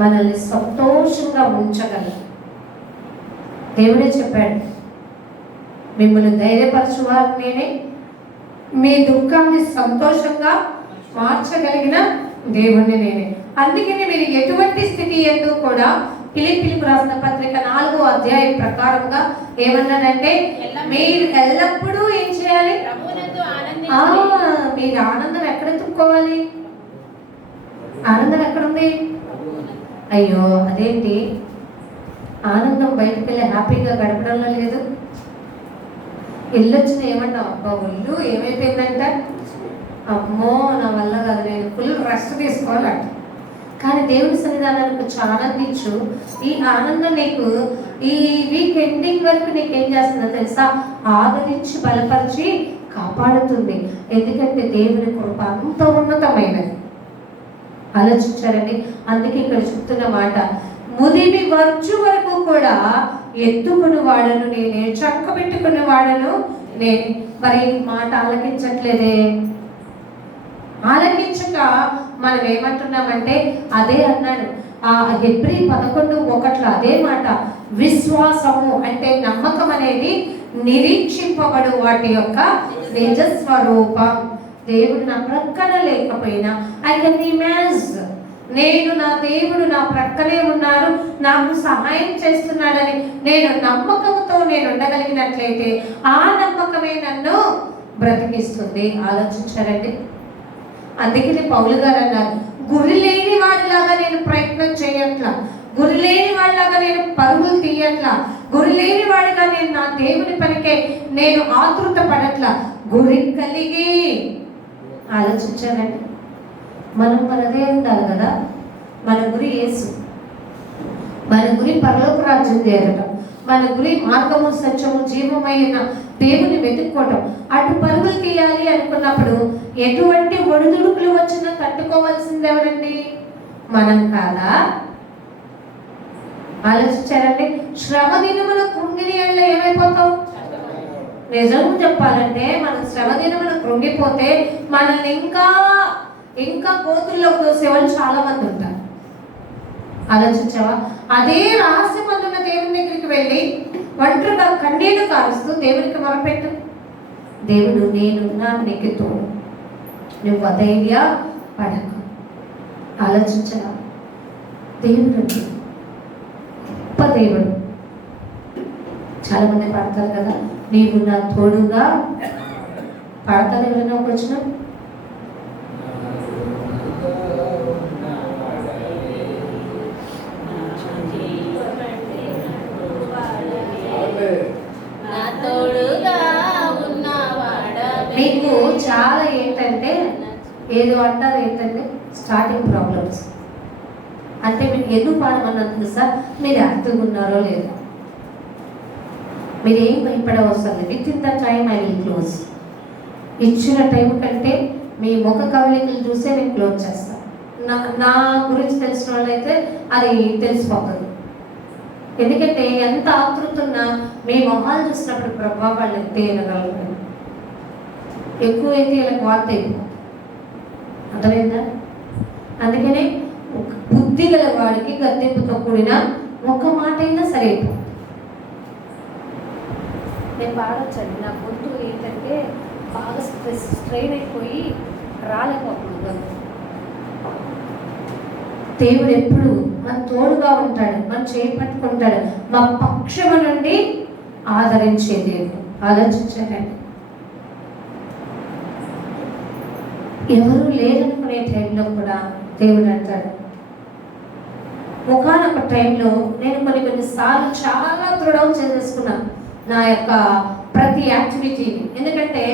మనల్ని సంతోషంగా ఉంచగలరు. దేవుడే చెప్పాడు, మిమ్మల్ని ధైర్యపరచువారు నేనే, మీ దుఃఖాన్ని సంతోషంగా మార్చగలిగిన దేవుణ్ణి నేనే. అందుకని మీరు ఎటువంటి స్థితి ఎందు కూడా ఫిలిప్పీలకు రాసిన పత్రిక 4వ అధ్యాయం ప్రకారంగా ఏమన్నాడంటే, మీరు ఎల్లప్పుడూ ఏం చేయాలి? ప్రభువునందు మీరు ఆనందం ఎక్కడ ఎత్తుక్కోవాలి? ఆనందం ఎక్కడుంది? అయ్యో అదేంటి ఆనందం బయటకు వెళ్ళి హ్యాపీగా గడపడంలో లేదు. వెళ్ళొచ్చిన ఏమంటాం, అబ్బా ఒళ్ళు ఏమైపోయిందంట, అమ్మో నా వల్ల కాదు, నేను ఫుల్ రెస్ట్ తీసుకోవాలంట. కానీ దేవుని సన్నిధానానికి చాలా ఆనందించు. ఈ ఆనందం నీకు ఈ వీక్ ఎండింగ్ వరకు నీకేం చేస్తుందో తెలుసా? ఆదరించి బలపరిచి కాపాడుతుంది. ఎందుకంటే దేవుని కృప అంత ఉన్నతమైనది. ఆలోచించారండి. అందుకే ఇక్కడ చెప్తున్న మాట, ముదిమి వచ్చు వరకు కూడా ఎత్తుకుని వాడను నేనే, చక్క పెట్టుకుని వాడను నేను. మరి మాట ఆలకించట్లేదే. ఆలకించక మనం ఏమంటున్నామంటే, అదే అన్నాడు ఆ హెబ్రీ 11:1 అదే మాట. విశ్వాసము అంటే నమ్మకం అనేది నిరీక్షింపబడు వాటి యొక్క నిజస్వరూపం. దేవుడు నా ప్రక్కన లేకపోయినా ఐ కెన్ ఇమాజిన్, నేను నా దేవుడు నా ప్రక్కనే ఉన్నారు, నాకు సహాయం చేస్తున్నాడని నేను నమ్మకంతో నేను ఉండగలిగినట్లయితే ఆ నమ్మకమే నన్ను బ్రతికిస్తుంది. ఆలోచించారండి. అందుకని పౌలు గారు అన్నారు, గురి లేని వాడిలాగా నేను ప్రయత్నం చేయట్లా, గురి లేని వాడిలాగా నేను పరుగులు తీయట్లా, గురి లేని వాడిగా నేను నా దేవుని పనికే నేను ఆతృత పడట్లా, గురి కలిగి. ఆలోచించానండి. మనం మనదే ఉండాలి కదా. మన గురి యేసు, మన గురి పరలోక రాజ్యం చేరటం, మన గురి మార్గము సత్యము జీవమైన దేవుని వెతుక్కోవటం. అటు పరుగులు తీయాలి అనుకున్నప్పుడు ఎటువంటి ఒడిదుడుకులు వచ్చినా తట్టుకోవాల్సింది ఎవరండి? మనం కాదా? ఆలోచించారండి. శ్రమ దినమున కృంగిని ఏళ్ళ ఏమైపోతాం? నిజం చెప్పాలంటే మనం శ్రమ దినమున కృంగిపోతే మనల్ని ఇంకా కోతుల్లోకి దోసేవాళ్ళు చాలా మంది ఉంటారు. ఆలోచించావా? అదే రహస్యమందున్న దేవుని దగ్గరికి వెళ్ళి ఒంటరిగా కన్నీళ్లు కారుస్తూ దేవునికి మొరపెట్టు, దేవుడు నేనున్నా, నీకు తోడు, నువ్వు అధైర్య పడకు. ఆలోచించరా? దేవుడు గొప్ప దేవుడు. చాలా మంది పాడతారు కదా, నీవు నా తోడుగా. పాడతారు ఎవరైనా ఒక వచ్చిన? మీకు చాలా ఏంటంటే ఏదో అంటారు ఏంటంటే స్టార్టింగ్ ప్రాబ్లమ్స్. అంటే మీరు ఎందుకు పాడమన్నది సార్, మీరు యాక్టివ్గా ఉన్నారో లేదో, మీరు ఏం భయపడవసరం లేదు. With in the time I will close. ఇచ్చిన టైం కంటే మీ ముఖ కవళికలు చూసే నేను క్లోజ్ చేస్తాను. నా గురించి తెలిసిన వాళ్ళైతే అది తెలిసిపోతుంది. ఎందుకంటే ఎంత ఆతృతున్నా మీ మొహాలు చూసినప్పుడు ప్రభావ వాళ్ళు ఎంత వినగలరు. ఎక్కువైతే వీళ్ళకి వార్త అయిపోతుంది. అర్థమైందా? అందుకనే బుద్ధి గల వాడికి గద్దెంపుతో కూడిన ఒక మాట అయినా సరే అయిపోతుంది. నేను పాడొచ్చండి. నా గొంతు ఏంటంటే బాగా స్ట్రెయిన్ అయిపోయి రాలేకపోతుంది. దేవుడు ఎప్పుడు మన తోడుగా ఉంటాడు, మన చేయి పట్టుకుంటాడు, మా పక్షము నుండి ఆదరించే దేవుడు. ఆలోచించారండి. ఎవరు లేరనుకునే టైంలో కూడా దేవుడు అంటాడు. ఒకనొక టైంలో నేను కొన్నిసార్లు చాలా దృఢం చేసేసుకున్నాను నా యొక్క ప్రతి యాక్టివిటీని. ఎందుకంటే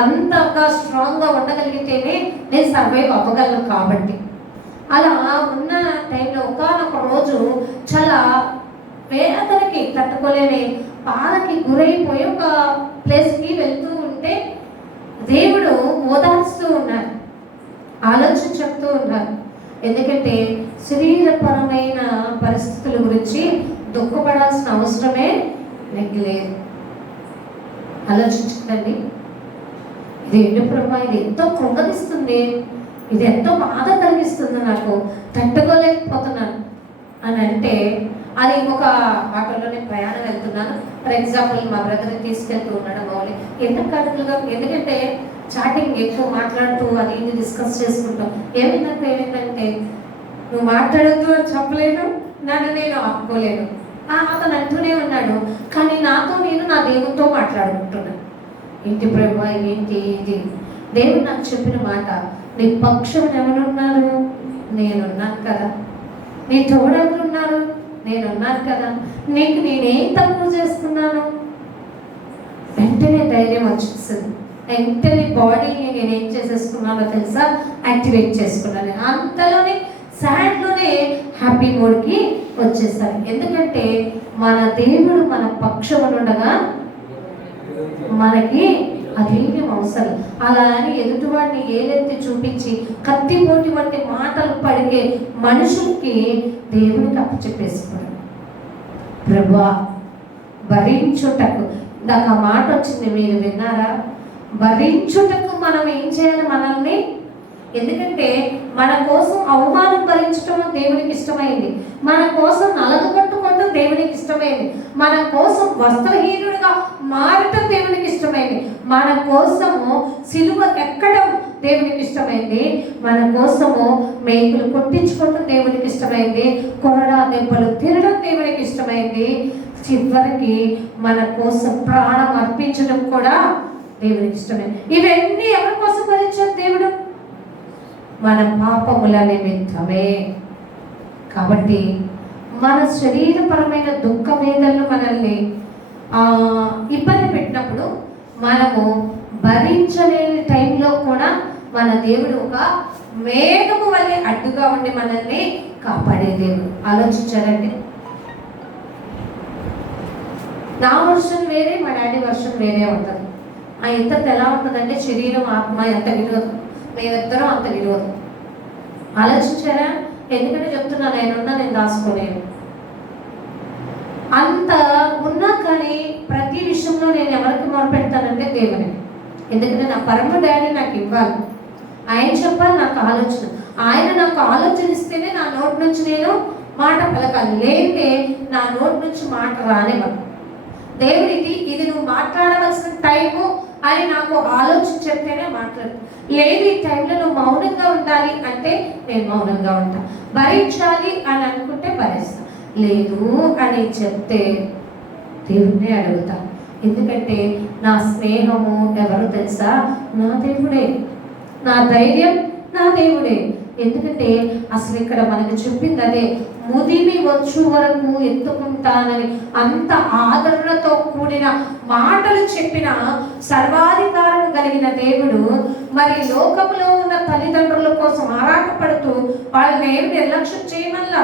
అంతగా స్ట్రాంగ్గా ఉండగలిగితేనే నేను సర్వైవ్ అవ్వగలను కాబట్టి. అలా ఉన్న టైంలో ఒకనొక రోజు చాలా వేదనకి తట్టుకోలేని బాధకి గురైపోయి ఒక ప్లేస్కి వెళ్తూ ఉంటే దేవుడు ఓదార్స్తూ ఉన్నారు, ఆలోచన చెప్తూ ఉన్నారు. ఎందుకంటే శరీరపరమైన పరిస్థితుల గురించి దుఃఖపడాల్సిన అవసరమే లేదు. ఆలోచించండి. ఇది ఎండు ప్రభా, ఇది ఎంతో కృంగనిస్తుంది, ఇది ఎంతో బాధ కలిగిస్తుంది, నాకు తట్టుకోలేకపోతున్నాను అని అంటే, అది ఒక ఆటోలోనే ప్రయాణం వెళ్తున్నాను. ఫర్ ఎగ్జాంపుల్ మా బ్రదర్ని తీసుకెళ్తూ ఉన్నాడు మౌలి. ఎందుకంటే చాటింగ్ ఎక్కువ మాట్లాడుతూ అది ఇది డిస్కస్ చేసుకుంటాం. ఏమైందంటే నువ్వు మాట్లాడద్దు అని చెప్పలేను, నన్ను నేను ఆపుకోలేను. అతను అంటూనే ఉన్నాడు, కానీ నాతో నేను నా దేవునితో మాట్లాడుకుంటున్నాను. ఏంటి ప్రభా ఏంటి ఇది దేవుడు నాకు చెప్పిన మాట, నీ పక్షం ఎవరున్నారు? నేనున్నాను కదా. నీ తోడెవరున్నారు? నేనున్నాను కదా. నీకు నేనేం తక్కువ చేస్తున్నాను? వెంటనే ధైర్యం వచ్చేస్తుంది. వెంటనే బాడీని నేనేం చేసేసుకున్నానో తెలుసా? యాక్టివేట్ చేసుకున్నాను. అంతలోనే సాడ్లోనే హ్యాపీ మోడ్కి వచ్చేసాను. ఎందుకంటే మన దేవుడు మన పక్షమునుండగా మనకి అదేమి అవసరం. అలా అని ఎదుటివాడిని ఏలెత్తి చూపించి కత్తిపోటి వంటి మాటలు పడికే మనుషులకి దేవునికి అప్పచెప్పేసుకున్నాడు. ప్రభువా భరించుటకు, నాకు ఆ మాట వచ్చింది, మీరు విన్నారా? భరించుటకు మనం ఏం చేయాలి? మనల్ని, ఎందుకంటే మన కోసం అవమానం భరించడం దేవునికి ఇష్టమైంది, మన కోసం నలగగొట్టుకోవడం దేవునికి ఇష్టమైంది, మన కోసం వస్త్రహీనుడిగా మారటం దేవునికి ఇష్టమైంది, మన కోసము సిలువ ఎక్కడం దేవునికి ఇష్టమైంది, మన కోసము మేకులు కొట్టించుకోవడం దేవునికి ఇష్టమైంది, కొరడా దెబ్బలు తినడం దేవునికి ఇష్టమైంది, చివరికి మన కోసం ప్రాణం అర్పించడం కూడా దేవునికి ఇష్టమైంది. ఇవన్నీ ఎవరి కోసం భరించారు? దేవుడు మన పాపముల నిమిత్తమే. కాబట్టి మన శరీరపరమైన దుఃఖ వేదనలు మనల్ని ఇబ్బంది పెట్టినప్పుడు మనము భరించలేని టైంలో కూడా మన దేవుడు ఒక మేఘము వల్లే అడ్డుగా ఉండి మనల్ని కాపాడే దేవుడు. ఆలోచించారండి. నా వర్షన్ వేరే, మా డాడీ వర్షన్ వేరే ఉంటుంది. ఆ ఇద్దరు ఎలా ఉంటుందంటే శరీరం ఆత్మ ఎంత విరోధం, మేమిద్దరం అంత విరోధం. ఆలోచించారా? ఎందుకంటే చెప్తున్నాను, నేనున్నా, నేను దాచుకోలేను. అంత ఉన్నా కానీ ప్రతి విషయంలో నేను ఎవరికి మొరపెడతానంటే దేవుని. ఎందుకంటే నా పరమ డాడీ నాకు ఇవ్వాలి, ఆయన చెప్పాలి నాకు ఆలోచన, ఆయన నాకు ఆలోచన ఇస్తేనే నా నోటి నుంచి నేను మాట పలకాలి, లేదంటే నా నోటి నుంచి మాట రానివ్వను. దేవుడు ఇది నువ్వు మాట్లాడవలసిన టైము అని నాకు ఆలోచన చెప్తేనే మాట్లాడు. లేదు ఈ టైంలో నువ్వు మౌనంగా ఉండాలి అంటే నేను మౌనంగా ఉంటా, భరించాలి అని అనుకుంటే భరిస్తా, లేదు అని చెప్తే దేవుణ్ణి అడుగుతా. ఎందుకంటే నా స్నేహము ఎవరు తెలుసా? నా దేవుడే. నా ధైర్యం నా దేవుడే. ఎందుకంటే అసలు ఇక్కడ మనకు చెప్పింది అదే, ముదిమి వచ్చు వరకు ఎత్తుకుంటానని అంత ఆదరణతో కూడిన మాటలు చెప్పిన సర్వాధికారం కలిగిన దేవుడు మరి లోకంలో ఉన్న తల్లిదండ్రుల కోసం ఆరాటపడుతూ వాళ్ళని ఏం నిర్లక్ష్యం చేయమన్నా.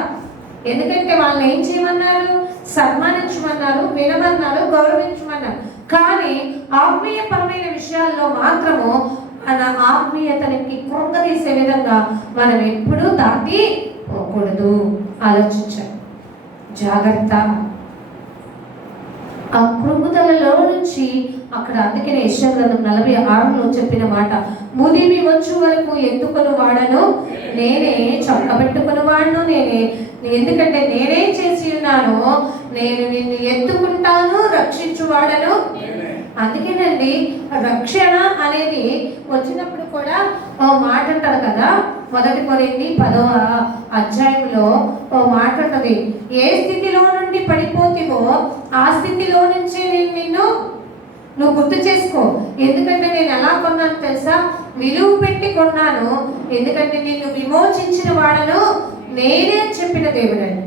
ఎందుకంటే వాళ్ళని ఏం చేయమన్నారు? సన్మానించమన్నారు, వినమన్నారు, గౌరవించమన్నారు. కానీ ఆత్మీయపరమైన విషయాల్లో మాత్రము మన ఆత్మీయతనికి కృంగదీసే విధంగా మనం ఎప్పుడూ దాటి పోకూడదు. ఆలోచించండి, జాగ్రత్త. ఆ కృంగుదలలో నుంచి అక్కడ, అందుకనే యెషయా గ్రంథం 46లో చెప్పిన మాట, ముదిమి వచ్చు వరకు ఎత్తుకొని వాడను నేనే, చక్కబెట్టుకుని వాడను నేనే, ఎందుకంటే నేనే చేసి ఉన్నాను, నేను నిన్ను ఎత్తుకుంటాను, రక్షించువాడను. అందుకేనండి రక్షణ అనేది వచ్చినప్పుడు కూడా ఓ మాట అంటారు కదా, 1 కొరింథీ 10వ అధ్యాయంలో ఓ మాట ఉంటుంది, ఏ స్థితిలో నుండి పడిపోతివో ఆ స్థితిలో నుంచి నువ్వు గుర్తు చేసుకో. ఎందుకంటే నేను ఎలా కొన్నాను తెలుసా? విలువ పెట్టి కొన్నాను, ఎందుకంటే నిన్ను విమోచించిన వాడను నేనే చెప్పిన దేవుడని.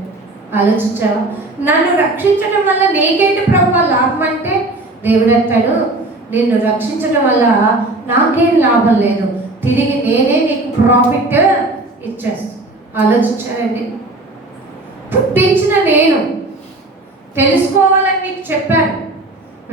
ఆలోచించావా? నన్ను రక్షించడం వల్ల నీకేంటి ప్రభువా లాభం అంటే, దేవుడు అంటాడు, నిన్ను రక్షించడం వల్ల నాకేం లాభం లేదు, తిరిగి నేనే నీకు ప్రాఫిట్ ఇచ్చేస్తాను. ఆలోచించారండి. పుట్టించిన నేను తెలుసుకోవాలని నీకు చెప్పాను,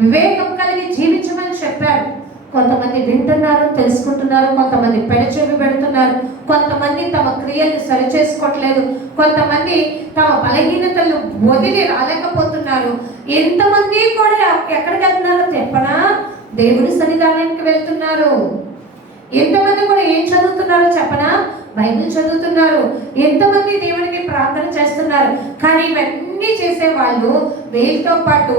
వివేకం కలిగి జీవించమని చెప్పాను. కొంతమంది వింటున్నారు, తెలుసుకుంటున్నారు, కొంతమంది పెడచెవి పెడుతున్నారు, కొంతమంది తమ క్రియలను సరిచేసుకోవట్లేదు, కొంతమంది తమ బలహీనతలు వదిలి రాలేకపోతున్నారు. ఎంతమంది కూడా ఎక్కడికి వెళ్తున్నారో చెప్పనా? దేవుని సన్నిధానానికి వెళ్తున్నారు. ఎంతమంది కూడా ఏం చదువుతున్నారో చెప్పనా? బైబిల్ చదువుతున్నారు. ఎంతమంది దేవునికి ప్రార్థన చేస్తున్నారు. కానీ ఇవన్నీ చేసేవాళ్ళు వీళ్ళతో పాటు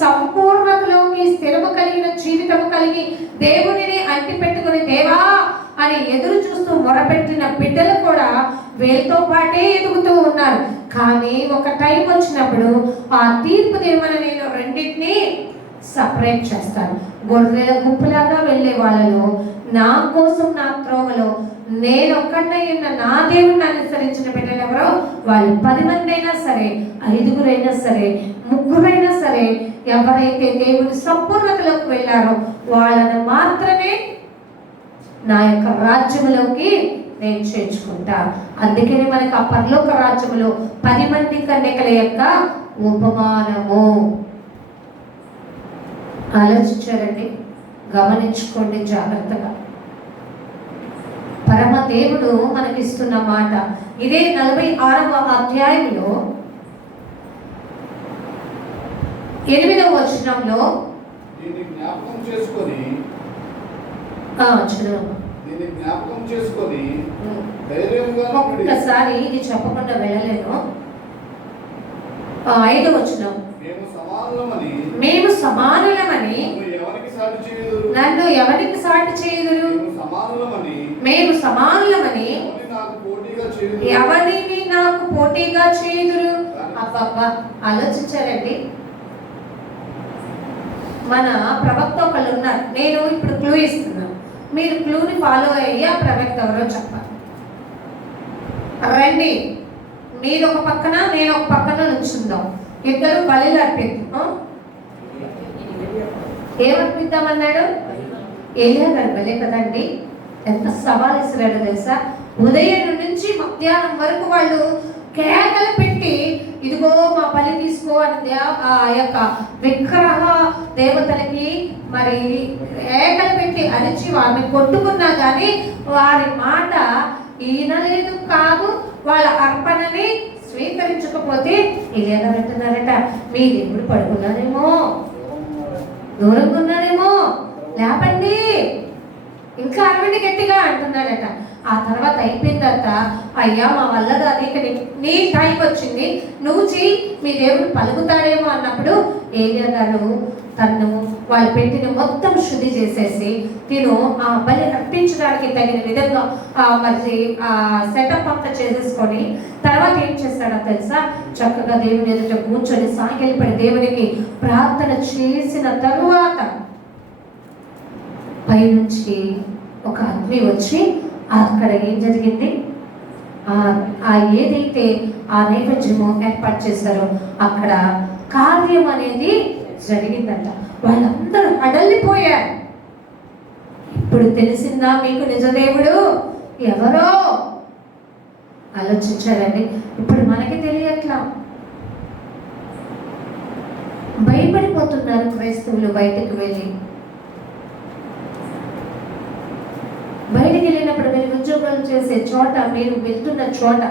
సంపూర్ణతలోకి స్థిరము కలిగిన జీవితము కలిగి దేవునిని అంటి పెట్టుకుని దేవా అని ఎదురు చూస్తూ మొరపెట్టిన బిడ్డలు కూడా వీళ్ళతో పాటే ఎదుగుతూ ఉన్నారు. కానీ ఒక టైం వచ్చినప్పుడు ఆ తీర్పు దేవుని నేను రెండింటినీ సపరేట్ చేస్తాను. గొర్రెల గుంపులాగా వెళ్ళే వాళ్ళలో నా కోసం నా త్రోవలో నేను ఒక్కడై ఉన్న నా దేవుడిని అనుసరించిన బిడ్డలు ఎవరో వాళ్ళు 10 మంది అయినా సరే, 5గురైనా సరే, 3గురైనా సరే, ఎవరైతే దేవుడి సంపూర్ణతలోకి వెళ్ళారో వాళ్ళని మాత్రమే నా యొక్క రాజ్యములోకి నేను చేర్చుకుంటా. అందుకని మనకు ఆ పరలోక రాజ్యములో 10 మంది కన్యకల యొక్క ఉపమానము. ఆలోచించారండి, గమనించుకోండి జాగ్రత్తగా. పరమ దేవుడు మనకిస్తున్న మాట ఇదే 46వ అధ్యాయంలో 8వ వచనంలో ఒక్కసారి ఇది చెప్పకుండా వెళ్ళలేను. 5వ వచనం, మేము సమానులమని నన్ను ఎవరికి సాటి చేయుదురు? మేము సమానులమని ఎవరిని నాకు పోటీగా చేయుదురు? అబ్బబ్బా, ఆలోచించారండి. మన ప్రవక్త ఒకళ్ళు ఉన్నారు. నేను ఇప్పుడు క్లూ ఇస్తున్నాను, మీరు క్లూని ఫాలో అయ్యి ఆ ప్రవక్త ఎవరో చెప్పాలి. రండి, మీరు ఒక పక్కన నేను ఒక పక్కన నుంచుందాం. ఇద్దరు బలిలు అర్పిద్దాం. ఏమర్పిద్దామన్నాడు? ఏలియా గారు బలే కదండి, ఎంత సవాల్ ఇస్తున్నాడు తెలుసా? ఉదయం నుంచి మధ్యాహ్నం వరకు వాళ్ళు కేకలు పెట్టి ఇదిగో మా బలి తీసుకో అని ఆ యొక్క విగ్రహ దేవతలకి మరి కేకలు పెట్టి అరిచి వారిని కొట్టుకున్నా కానీ వారి మాట ఈనలేదు కాదు. వాళ్ళ అర్పణని స్వీకరించకపోతే ఏలియా అంటున్నారట, మీ దేవుడు పడుకున్నారేమో, దూరంగా ఉన్నారేమో, లేపండి, ఇంకా అరవండి గట్టిగా అంటున్నాడట. ఆ తర్వాత అయిపోయిందట, అయ్యా మా వల్ల కాదు, ఇక నీ టైం వచ్చింది, నువ్వు చెయ్యి, మీ దేవుడు పలుకుతాడేమో అన్నప్పుడు ఏలియా గారు తను వాళ్ళు పెట్టిన మొత్తం శుద్ధి చేసేసి తిను ఆ బలి అర్పించడానికి తగిన విధంగా మరి ఆ సెటప్ అంతా చేసేసుకొని తర్వాత ఏం చేస్తాడో తెలుసా? చక్కగా దేవుని ఎదుట కూర్చొని సాగిలిపడి దేవునికి ప్రార్థన చేసిన తరువాత పైనుంచి ఒక అగ్ని వచ్చి అక్కడ ఏం జరిగింది? ఆ ఏదైతే ఆ నైవేద్యము ఏర్పాటు చేశారో అక్కడ కార్యం అనేది జరిగిందంట. వాళ్ళందరూ అడలిపోయారు. ఇప్పుడు తెలిసిందా మీకు నిజదేవుడు ఎవరో? ఆలోచించారండి. ఇప్పుడు మనకి తెలియట్లా, భయపడిపోతున్నారు క్రైస్తవులు. బయటకు వెళ్ళినప్పుడు మీరు ఉద్యోగాలు చేసే చోట, మీరు వెళ్తున్న చోట,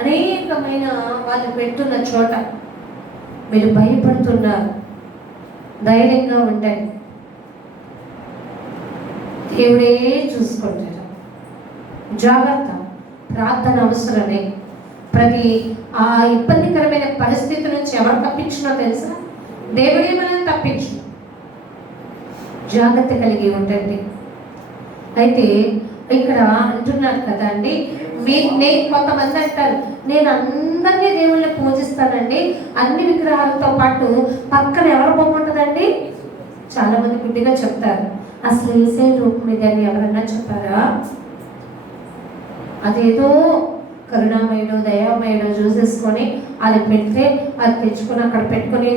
అనేకమైన వాళ్ళు పెడుతున్న చోట మీరు భయపడుతున్నారు. ధైర్యంగా ఉండండి, దేవుడే చూసుకుంటారు. జాగ్రత్త, ప్రార్థన అవసరమే. ప్రతి ఆ ఇబ్బందికరమైన పరిస్థితి నుంచి ఎవరు తప్పించినో తెలుసా? దేవుడే మనల్ని తప్పించు. జాగ్రత్త కలిగి ఉండండి. అయితే ఇక్కడ అంటున్నారు కదా అండి, కొంతమంది అంటారు, నేను అందరినీ దేవుళ్ళని పూజిస్తానండి, అన్ని విగ్రహాలతో పాటు పక్కన ఎవరు బొమ్మ ఉంటుందండి? చాలా మంది గుడ్డిగా చెప్తారు. అసలు ఏసే రూపం ఇది అని ఎవరన్నా చెప్పారా? అదేదో కరుణామయుడు దయామయుడు చూసేసుకొని అది పెడితే అది తెచ్చుకొని అక్కడ పెట్టుకొని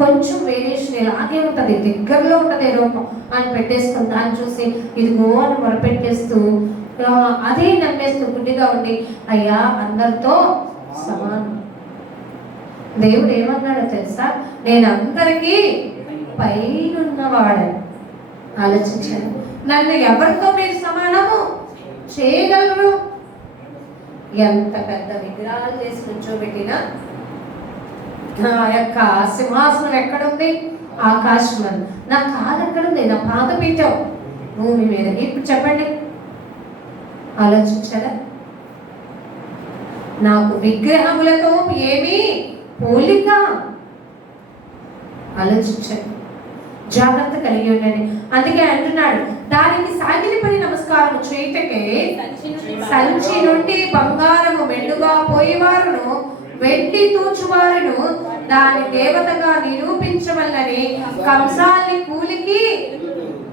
కొంచెం వేరియేషన్ ఇలాగే ఉంటుంది, దగ్గరలో ఉంటుంది రూపం అని పెట్టేసుకుని దాన్ని చూసి ఇదిగో అని మొరపెట్టేస్తూ అదే నమ్మేస్తూ గుడ్డిగా ఉండి అయ్యా అందరితో సమానం. దేవుడు ఏమన్నాడో తెలుసా? నేను అందరికీ పైనున్నవాడని. ఆలోచించాను, నన్ను ఎవరితో మీరు సమానము చేయగలరు? ఎంత పెద్ద విగ్రహాలు చేసి కూర్చోబెట్టినా నా యొక్క సింహాసనం ఎక్కడుంది? ఆకాశం. నా కాలు ఎక్కడుంది? నా పాదపీఠం భూమి మీద. ఇప్పుడు చెప్పండి, ఆలోచించారా? నాకు విగ్రహములతో ఏమీ పోలిక? ఆలోచించండి, జాగ్రత్త కలిగి ఉండండి. అందుకే అంటున్నాడు, దానికి సాగిలిపడి నమస్కారం చేయుటకే సంచి నుండి బంగారము మెండుగా పోయేవారును వెండి తూచువారును దాని దేవతగా నిరూపించవల్లని కంసాల్ని కూలికి.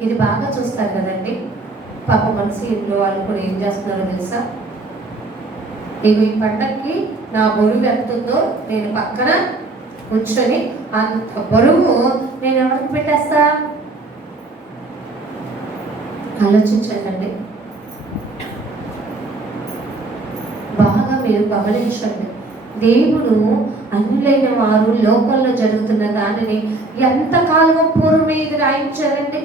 ఇది బాగా చూస్తారు కదండి, పాప మనసు ఇంట్లో వాళ్ళు కూడా ఏం చేస్తున్నారో తెలుసా, ఇవి ఈ పండక్కి నా బరువు ఎంత ఉందో నేను పక్కన కూర్చొని అంత బరువు నేను ఎవరికి పెట్టేస్తా? ఆలోచించండి, బాగా మీరు గమనించండి. దేవుడు అన్యులైన వారు లోకంలో జరుగుతున్న దానిని ఎంతకాలం పూర్వం మీద రాయించారండి.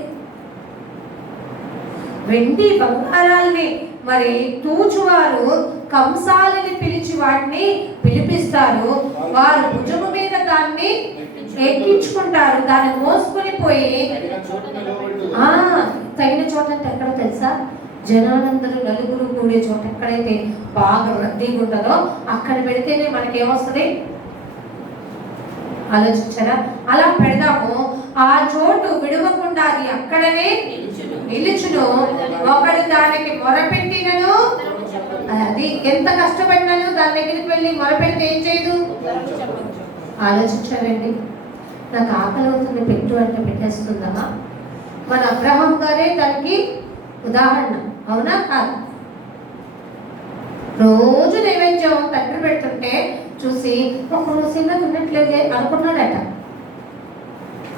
వెండి బంగారాల్ని మరి తూచువారు కంసాలని పిలిచి వాటిని పిలిపిస్తారు, వారు భుజము మీద దాన్ని ఎక్కించుకుంటారు, దాన్ని మోసుకొని పోయి తగిన చోట అంటే ఎక్కడ తెలుసా, జనాలందరూ నలుగురు కూడే చోట ఎక్కడైతే బాగా రద్దీగా ఉంటుందో అక్కడ పెడితేనే మనకి ఏమొస్తుంది? ఆలోచించారా? అలా పెడదాము, ఆ చోటు విడవకుండా అది అక్కడనే నిలుచును. ఒకడు దానికి మొరపెట్టినను, అది ఎంత కష్టపడినాను దాని దగ్గరికి వెళ్ళి మొరపెడితే ఏం చేయదు? ఆలోచించారండి. నాకు ఆకలి అవుతుంది పెట్టు అంటే పెట్టేస్తుందా? మన అబ్రహాం గారే దానికి ఉదాహరణ, అవునా కాదు? రోజు నైవేద్యం తండ్రి పెడుతుంటే చూసి ఒకరోజు సిన్నది ఉన్నట్లేదే అనుకున్నాడట.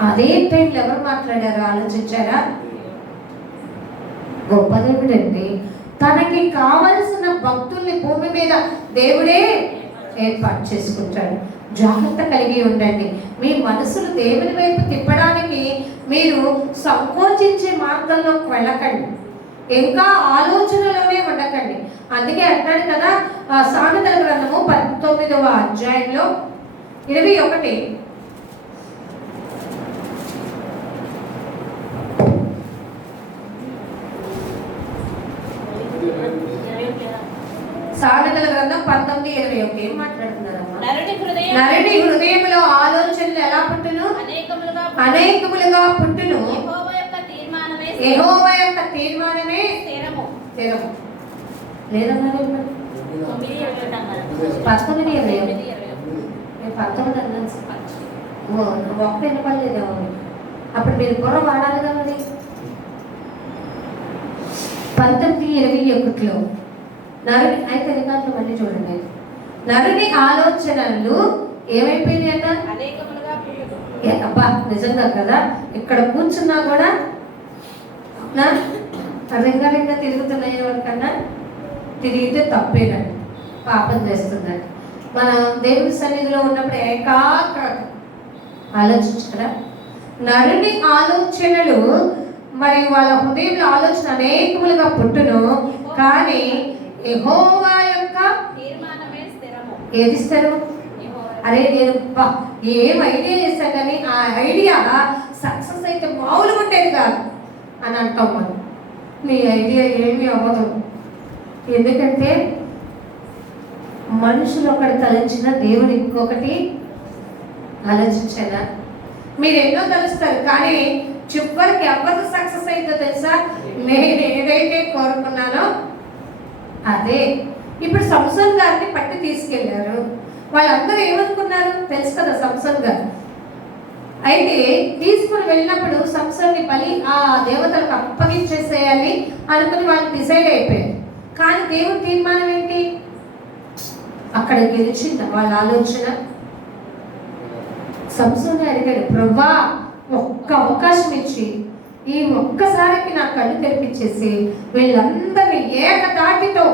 అదే టైంలో ఎవరు మాట్లాడారో ఆలోచించారా? గొప్ప దేవుడండి, తనకి కావలసిన భక్తుల్ని భూమి మీద దేవుడే ఏర్పాటు చేసుకుంటాడు. జాగ్రత్త కలిగి ఉండండి. మీ మనసులు దేవుని వైపు తిప్పడానికి మీరు సంకోచించే మార్గంలోకి వెళ్ళకండి, ఇంకా ఆలోచనలోనే ఉండకండి. అందుకే అంటాడు కదా, సామెతల గ్రంథము 19వ అధ్యాయంలో 21 సామెతల గ్రంథం 19:21 ఏం మాట్లాడుతున్నారమ్మా? నరుని హృదయంలో ఆలోచనలు ఎలా పుట్టును? అనేకములుగా పుట్టును. యెహోవా యొక్క తీర్మానమే స్థిరము. లేదన్నారు 19:20 ఒక్క వినపడలేదేమో. అప్పుడు మీరు బుర్ర వాడాలి కదా. 19:21 నరుని అయితే రికార్డులు మళ్ళీ చూడండి. నరుని ఆలోచనలు ఏమైపోయినాయి అన్న? అబ్బా నిజంగా కదా, ఇక్కడ కూర్చున్నా కూడా రింగ తిరుగుతున్నాయి. ఎవరికన్నా తిరిగితే తప్పేనండి, పాపం చేస్తుందండి. మనం దేవుని సన్నిధిలో ఉన్నప్పుడు ఏకాగ్రత ఆలోచించారా? నరుని ఆలోచనలు మరి వాళ్ళ హృదయంలో ఆలోచన అనేకములుగా పుట్టును, కానీ యెహోవా యొక్క ఏది స్థిరం? అరే నేను ఏం ఐడియా చేశాను కానీ ఆ ఐడియా సక్సెస్ అయితే మామూలుగా ఉండేది కాదు అని అంటాం మనం. నీ ఐడియా ఏమీ అవ్వదు. ఎందుకంటే మనుషులు ఒకటి తలంచిన దేవుడు ఇంకొకటి ఆలోచించారా? మీరు ఎన్నో తలుస్తారు కానీ చివరికి ఎవరు సక్సెస్ అయిందో తెలుసా? నేను ఏదైతే కోరుకున్నానో అదే. ఇప్పుడు సంసోన్ గారిని పట్టి తీసుకెళ్లారు. వాళ్ళందరూ ఏమనుకున్నారు తెలుసు కదా? సంసోన్ గారు అయితే తీసుకుని వెళ్ళినప్పుడు సంసోన్ని బలి ఆ దేవతలకు అప్పగించేసేయాలి అనుకుని వాళ్ళు డిసైడ్ అయిపోయారు. కానీ దేవుడి తీర్మానం ఏంటి? అక్కడ గెలిచింది వాళ్ళ ఆలోచన. సంసోన్ని అడిగాడు, ప్రభువా ఒక్క అవకాశం ఇచ్చి ఈ ఒక్కసారికి నా కళ్ళు తెరిపించేసి వీళ్ళందరినీ ఏకతాటితో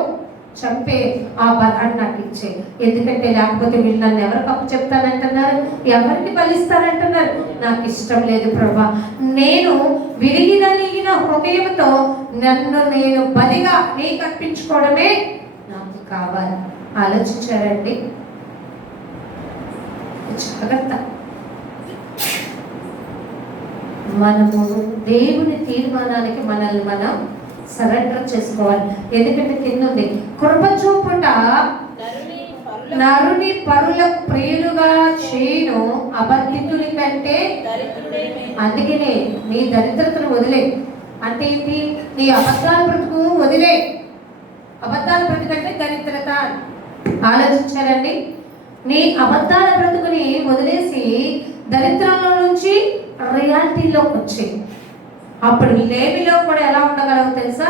చంపే ఆ బలాన్ని నాకు ఇచ్చే. ఎందుకంటే లేకపోతే వీళ్ళు నన్ను ఎవరికి అప్పు చెప్తానంటున్నారు, ఎవరికి బలిస్తానంటున్నారు. నాకు ఇష్టం లేదు ప్రభా, నేను విరిగిన హృదయంతో నన్ను నేను బలిగా నీకు అర్పించుకోవడమే నాకు కావాలి. ఆలోచించారండి? జాగ్రత్త. మనము దేవుని తీర్మానానికి మనల్ని మనం సరెండర్ చేసుకోవాలి. ఎందుకంటే కింద కృప చూపుట నరుని పరులకు ప్రియులుగా చేయను అబద్ధితుని కంటే. అందుకనే నీ దరిద్రతను వదిలే. అంటే ఏంటి? నీ అబద్ధాల బ్రతుకు వదిలే. అబద్ధాల బ్రతుకంటే దరిద్రత. ఆలోచించారండి? నీ అబద్ధాల బ్రతుకుని వదిలేసి దరిద్రంలో నుంచి రియాలిటీలోకి వచ్చి అప్పుడు లేమిలో కూడా ఎలా ఉండగలవు తెలుసా?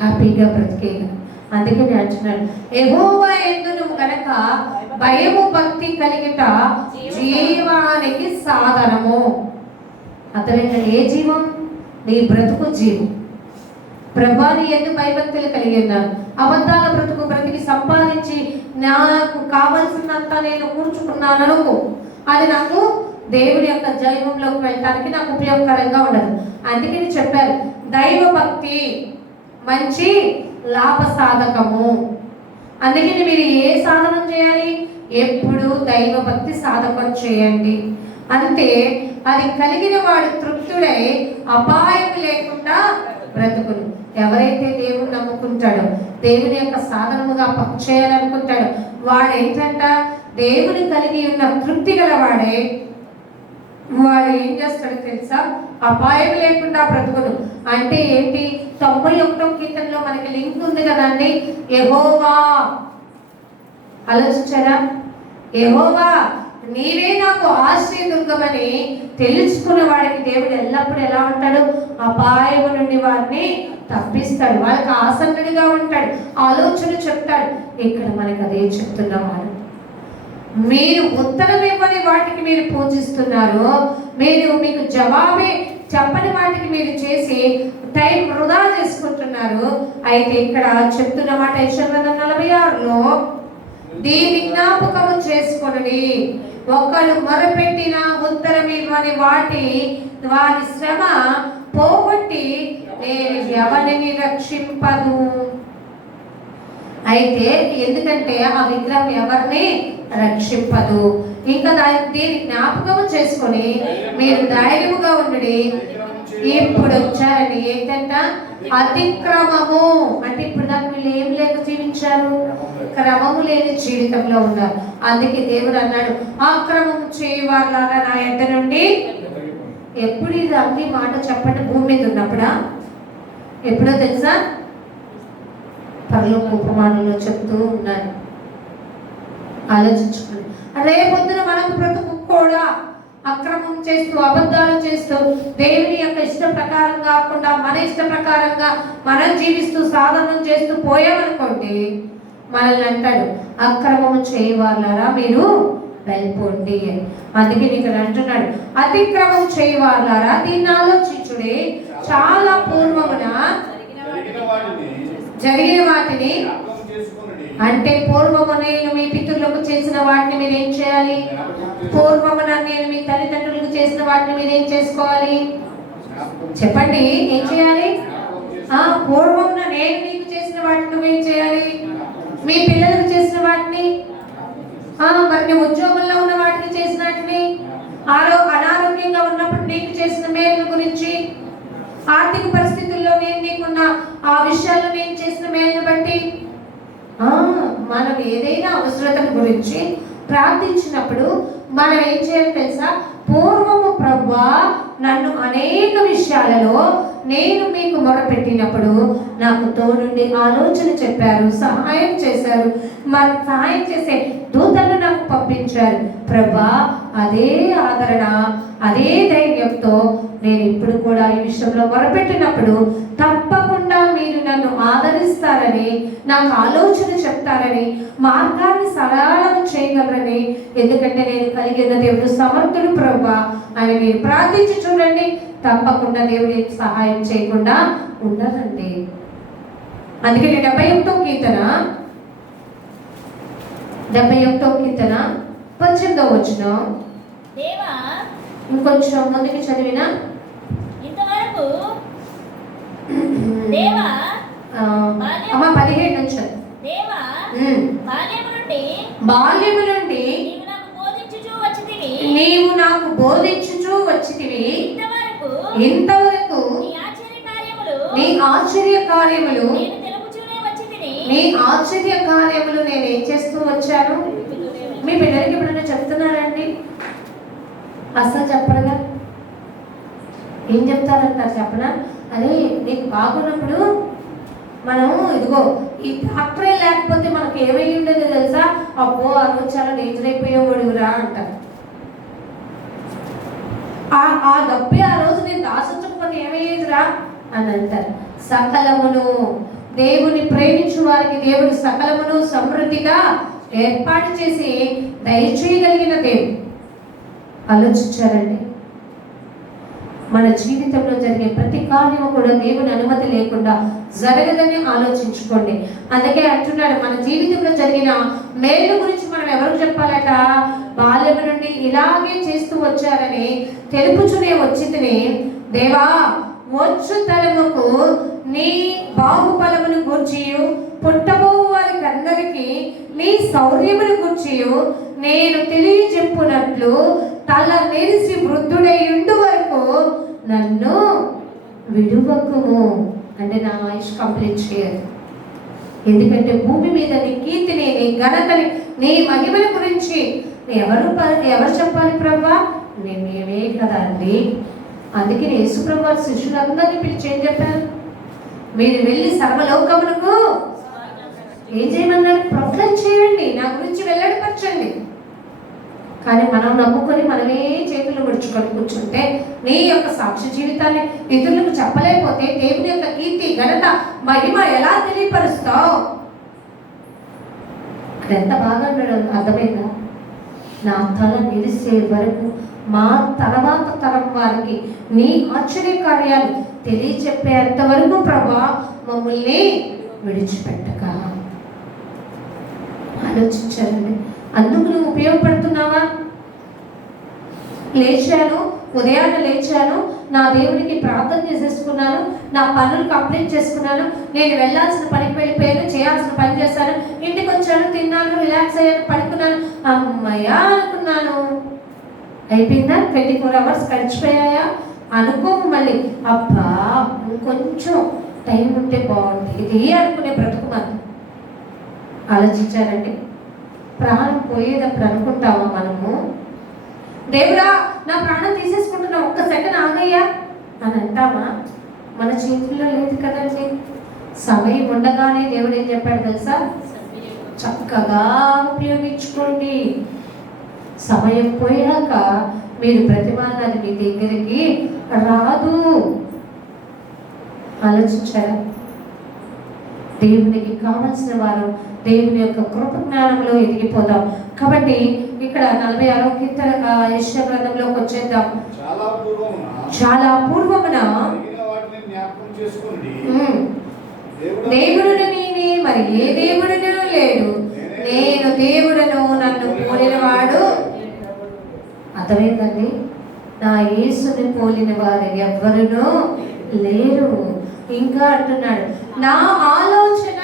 హ్యాపీగా బ్రతికేయగలం. అందుకే నేను అంటున్నాను, యెహోవా యందు నువ్వు గనక భయము భక్తి కలిగిట జీవానికి సాధనము. అతని ఏ జీవం? నీ బ్రతుకు జీవం. ప్రభాని యందు భయభక్తులు కలిగి ఉన్నాను. అబద్ధాల బ్రతుకు బ్రతికి సంపాదించి నాకు కావలసినంత నేను కూర్చుకున్నాను అనుకో, అది నాకు దేవుడి యొక్క జైవంలోకి వెళ్ళడానికి నాకు ఉపయోగకరంగా ఉండదు. అందుకని చెప్పారు, దైవ భక్తి మంచి లాభ సాధకము. అందుకని మీరు ఏ సాధనం చేయాలి? ఎప్పుడు దైవ భక్తి సాధకం చేయండి. అంతే, అది కలిగిన వాడు తృప్తుడై అపాయం లేకుండా బ్రతుకును. ఎవరైతే దేవుని నమ్ముకుంటాడో, దేవుని యొక్క సాధనముగా చేయాలనుకుంటాడో, వాడు ఏంటంట, దేవుని కలిగి ఉన్న తృప్తి గల వాడే. వాడు ఏం చేస్తాడో తెలుసా? అపాయం లేకుండా బ్రతుకును. అంటే ఏంటి? 91వ కీర్తనలో మనకి లింక్ ఉంది కదండి, యెహోవా. ఆలోచించారా? యెహోవా నీవే నాకు ఆశ్రయదుర్గమని తెలుసుకున్న వాడికి దేవుడు ఎల్లప్పుడూ ఎలా ఉంటాడు? అపాయము నుండి వారిని తప్పిస్తాడు. వాళ్ళకి ఆసన్నుడిగా ఉంటాడు, ఆలోచన చెప్తాడు. ఇక్కడ మనకు అదే చెప్తున్నవాడు. మీరు ఉత్తరం ఇవ్వని వాటికి మీరు పూజిస్తున్నారు, మీకు జవాబే చెప్పని వాటికి మీరు చేసి టైం వృధా చేసుకుంటున్నారు. అయితే ఇక్కడ చెప్తున్న మాట యెషయా 46లో, దీని జ్ఞాపకము చేసుకొనుడి, ఒకరు మొరపెట్టిన ఉత్తరం ఇవ్వని వారి శ్రమ పోగొట్టి నేను ఎవరిని రక్షింపదు. అయితే ఎందుకంటే ఆ విగ్రహం ఎవరిని రక్షింపదు. ఇంకా దీని జ్ఞాపకం చేసుకొని మీరు ధైర్యముగా ఉండి. ఇప్పుడు వచ్చారని ఏంటంట? అతిక్రమము అంటే ఇప్పుడు దాకా వీళ్ళు ఏం లేక జీవించారు? క్రమము లేని జీవితంలో ఉన్నారు. అందుకే దేవుడు అన్నాడు, అక్రమం చేయవాళ్ళగా నా యొద్ద నుండి. ఎప్పుడు ఇది అన్ని మాట చెప్పండి, భూమి మీద ఉన్నప్పుడా? ఎప్పుడో తెలుసా? పరలోక ఉపమానంలో చెప్తూ ఉన్నాను. ఆలోచించుకోండి. రేపొద్దున మనకు బ్రతుకు కూడా అక్రమం చేస్తూ, అబద్ధాలు చేస్తూ, దేవుని యొక్క ఇష్ట ప్రకారం కాకుండా మన ఇష్ట ప్రకారంగా మనం జీవిస్తూ సాధనం చేస్తూ పోయామనుకోండి, మనల్ని అంటాడు, అక్రమము చేయవాళ్ళారా మీరు వెళ్ళిపోండి. అందుకే ఇక్కడ అంటున్నాడు, అతిక్రమం చేయవాళ్ళారా దీన్ని ఆలోచించుడే, చాలా పూర్వమున జరిగిన వాటిని. అంటే పూర్వము నేను మీ పితరులకు చేసిన వాటిని మీరు ఏం చేయాలి? పూర్వమున నేను మీ తల్లిదండ్రులకు చేసిన వాటిని మీరు ఏం చేసుకోవాలి? చెప్పండి, ఏం చేయాలి? పూర్వమున నేను నీకు చేసిన వాటిని నువ్వేం చేయాలి? మీ పిల్లలకు చేసిన వాటిని, మరి నీ ఉద్యోగంలో ఉన్న వాటిని చేసిన వాటిని, అనారోగ్యంగా ఉన్నప్పుడు నీకు చేసిన మేలు గురించి, ఆర్థిక పరిస్థితుల్లో నేను నీకున్న ఆ విషయాల్లో నేను చేసిన మేలును బట్టి, మనం ఏదైనా అవసరత గురించి ప్రార్థించినప్పుడు మనం ఏం చేయాలి తెలుసా? పూర్వము ప్రభువా నన్ను అనేక విషయాలలో నేను మీకు మొరపెట్టినప్పుడు నాకు తోడుండి ఆలోచన చెప్పారు, సహాయం చేశారు, మరి సహాయం చేసే దూతలు నాకు పంపించారు. ప్రభా అదే ఆదరణ, అదే ధైర్యంతో నేను ఇప్పుడు కూడా ఈ విషయంలో మొరపెట్టినప్పుడు తప్పకుండా మీరు నన్ను ఆదరిస్తారని, నాకు ఆలోచన చెప్తారని, మార్గాన్ని సరళం చేయగలరని, ఎందుకంటే నేను కలిగిన దేవుడు సమర్థుడు ప్రభా అని మీరు ప్రార్థించి చూడండి. తప్పకుండా దేవుడి సహాయం చేయకుండా ఉండదండి. అందుకే 71వ కీర్తన 18వ వచనం దేవా, ఇంకొంచెం ముందుకు చదివిన ఇంతవరకు దేవా 17 నుంచి దేవా, బాల్యము నుండి నీవు నాకు బోధించుచూ వచ్చితివి, ఇంతవరకు నీ ఆశ్చర్య కార్యములు నేను ఏం చేస్తూ వచ్చాను? మీ బిడ్డలకి ఎప్పుడైనా చెప్తున్నారండి? అసలు చెప్పరుగా. ఏం చెప్తారంటారు చెప్పనా? అదే నీకు బాగున్నప్పుడు మనం ఇదిగో ఈ డాక్టరే లేకపోతే మనకు ఏమై ఉండేది తెలుసా? అబ్బో ఆ రోజు చాలా డేంజర్ అయిపోయేవాడురా అంటారు. ఆ డబ్బే ఆ రోజు నేను దాచించకపోతే ఏమయ్యేదిరా అని అంటారు. సకలమును దేవుని ప్రేమించు వారికి దేవుడు సకలమును సమృద్ధిగా ఏర్పాటు చేసి దయచేయగలిగిన దేవుడు. ఆలోచించారండి, మన జీవితంలో జరిగే ప్రతి కార్యము కూడా దేవుని అనుమతి లేకుండా జరగదని ఆలోచించుకోండి. అందుకే అంటున్నాడు, మన జీవితంలో జరిగిన మేలు గురించి మనం ఎవరికి చెప్పాలట? బాల్యం నుండి ఇలాగే చేస్తూ వచ్చారని తెలుపుచునే వచ్చితిని. దేవా, వచ్చు తరముకు నీ బాహుబలమును గూర్చియు పుట్టబో వారికి అందరికీ నీ శౌర్యమును గూర్చియు నేను తెలియజెప్పునట్లు తల నెరిసి వృద్ధుడై ఉండు వరకు నన్ను విడువకుము. అంటే నా ఆయుష్ కంప్లీట్ చేయదు. ఎందుకంటే భూమి మీద నీ కీర్తిని, నీ ఘనతని, నీ మహిమల గురించి ఎవరు చెప్పాలి ప్రభా? నేనే కదా అండి. అందుకే యేసు ప్రభు శిష్యులందరినీ పిలిచి ఏం చెప్పారు? మీరు వెళ్ళి సర్వలోకమునకు ఏం చేయమన్నారు? ప్రొక్లైమ్ చేయండి, నా గురించి వెల్లడిపరచండి. కానీ మనం నమ్ముకొని మనమే చేతులు ముడుచుకొని కూర్చుంటే, నీ యొక్క సాక్షి జీవితాన్ని ఇతరులకు చెప్పలేకపోతే దేవుని యొక్క కీర్తి, ఘనత, మహిమ ఎలా తెలియపరుస్తావు? ఇక్కడ ఎంత బాగా అర్థమైందా? నా తల నిలిసే వరకు మా తర్వాత తరం వారికి నీ ఆశ్చర్య కార్యాలు తెలియచెప్పేంత వరకు ప్రభా మమ్మల్ని విడిచిపెట్టక. ఆలోచించాలండి. అందుకు నువ్వు ఉపయోగపడుతున్నావా? లేచాను, ఉదయాన్నే లేచాను, నా దేవునికి ప్రార్థన చేసేసుకున్నాను, నా పనులు కంప్లీట్ చేసుకున్నాను, నేను వెళ్ళాల్సిన పనికి వెళ్ళిపోయాను, చేయాల్సిన పని చేశాను, ఇంటికి వచ్చాను, తిన్నాను, రిలాక్స్ అయ్యాను, పడుకున్నాను, అమ్మయ్యా అనుకున్నాను. అయిపోయిందా? 24 hours గడిచిపోయాయా? అనుకోము. మళ్ళీ అబ్బా ఇంకొంచెం టైం ఉంటే బాగుంది ఇది అనుకునే బ్రతుకు మనం. ఆలోచించారండి. ప్రాణం పోయేటప్పుడు అనుకుంటామా మనము, దేవుడా నా ప్రాణం తీసేసుకుంటున్నా, ఒక్క సెకండ్ ఆగయ్యా అని అంటామా? మన చేతుల్లో లేదు కదండి. సమయం ఉండగానే దేవుడు ఏం చెప్పాడు తెలుసా? చక్కగా ఉపయోగించుకోండి. సమయం పోయాక మీరు ప్రతిమానాన్ని మీ దగ్గరికి రాదు. ఆలోచించారా? దేవునికి కావలసిన వారు దేవుని యొక్క కృప జ్ఞానంలో ఎదిగిపోదాం. కాబట్టి ఇక్కడ 46వ కీర్తన యెషయా గ్రంథంలోకి వచ్చేద్దాం. చాలా పూర్వమున దేవుడును నేనే, మరి ఏ దేవుడును లేడు, నేను దేవుడను, నన్ను పోలినవాడు. అర్థమైందండి? నా యేసుని పోలిన వారు ఎవ్వరునూ లేరు. ఇంకా అంటున్నాడు, నా ఆలోచన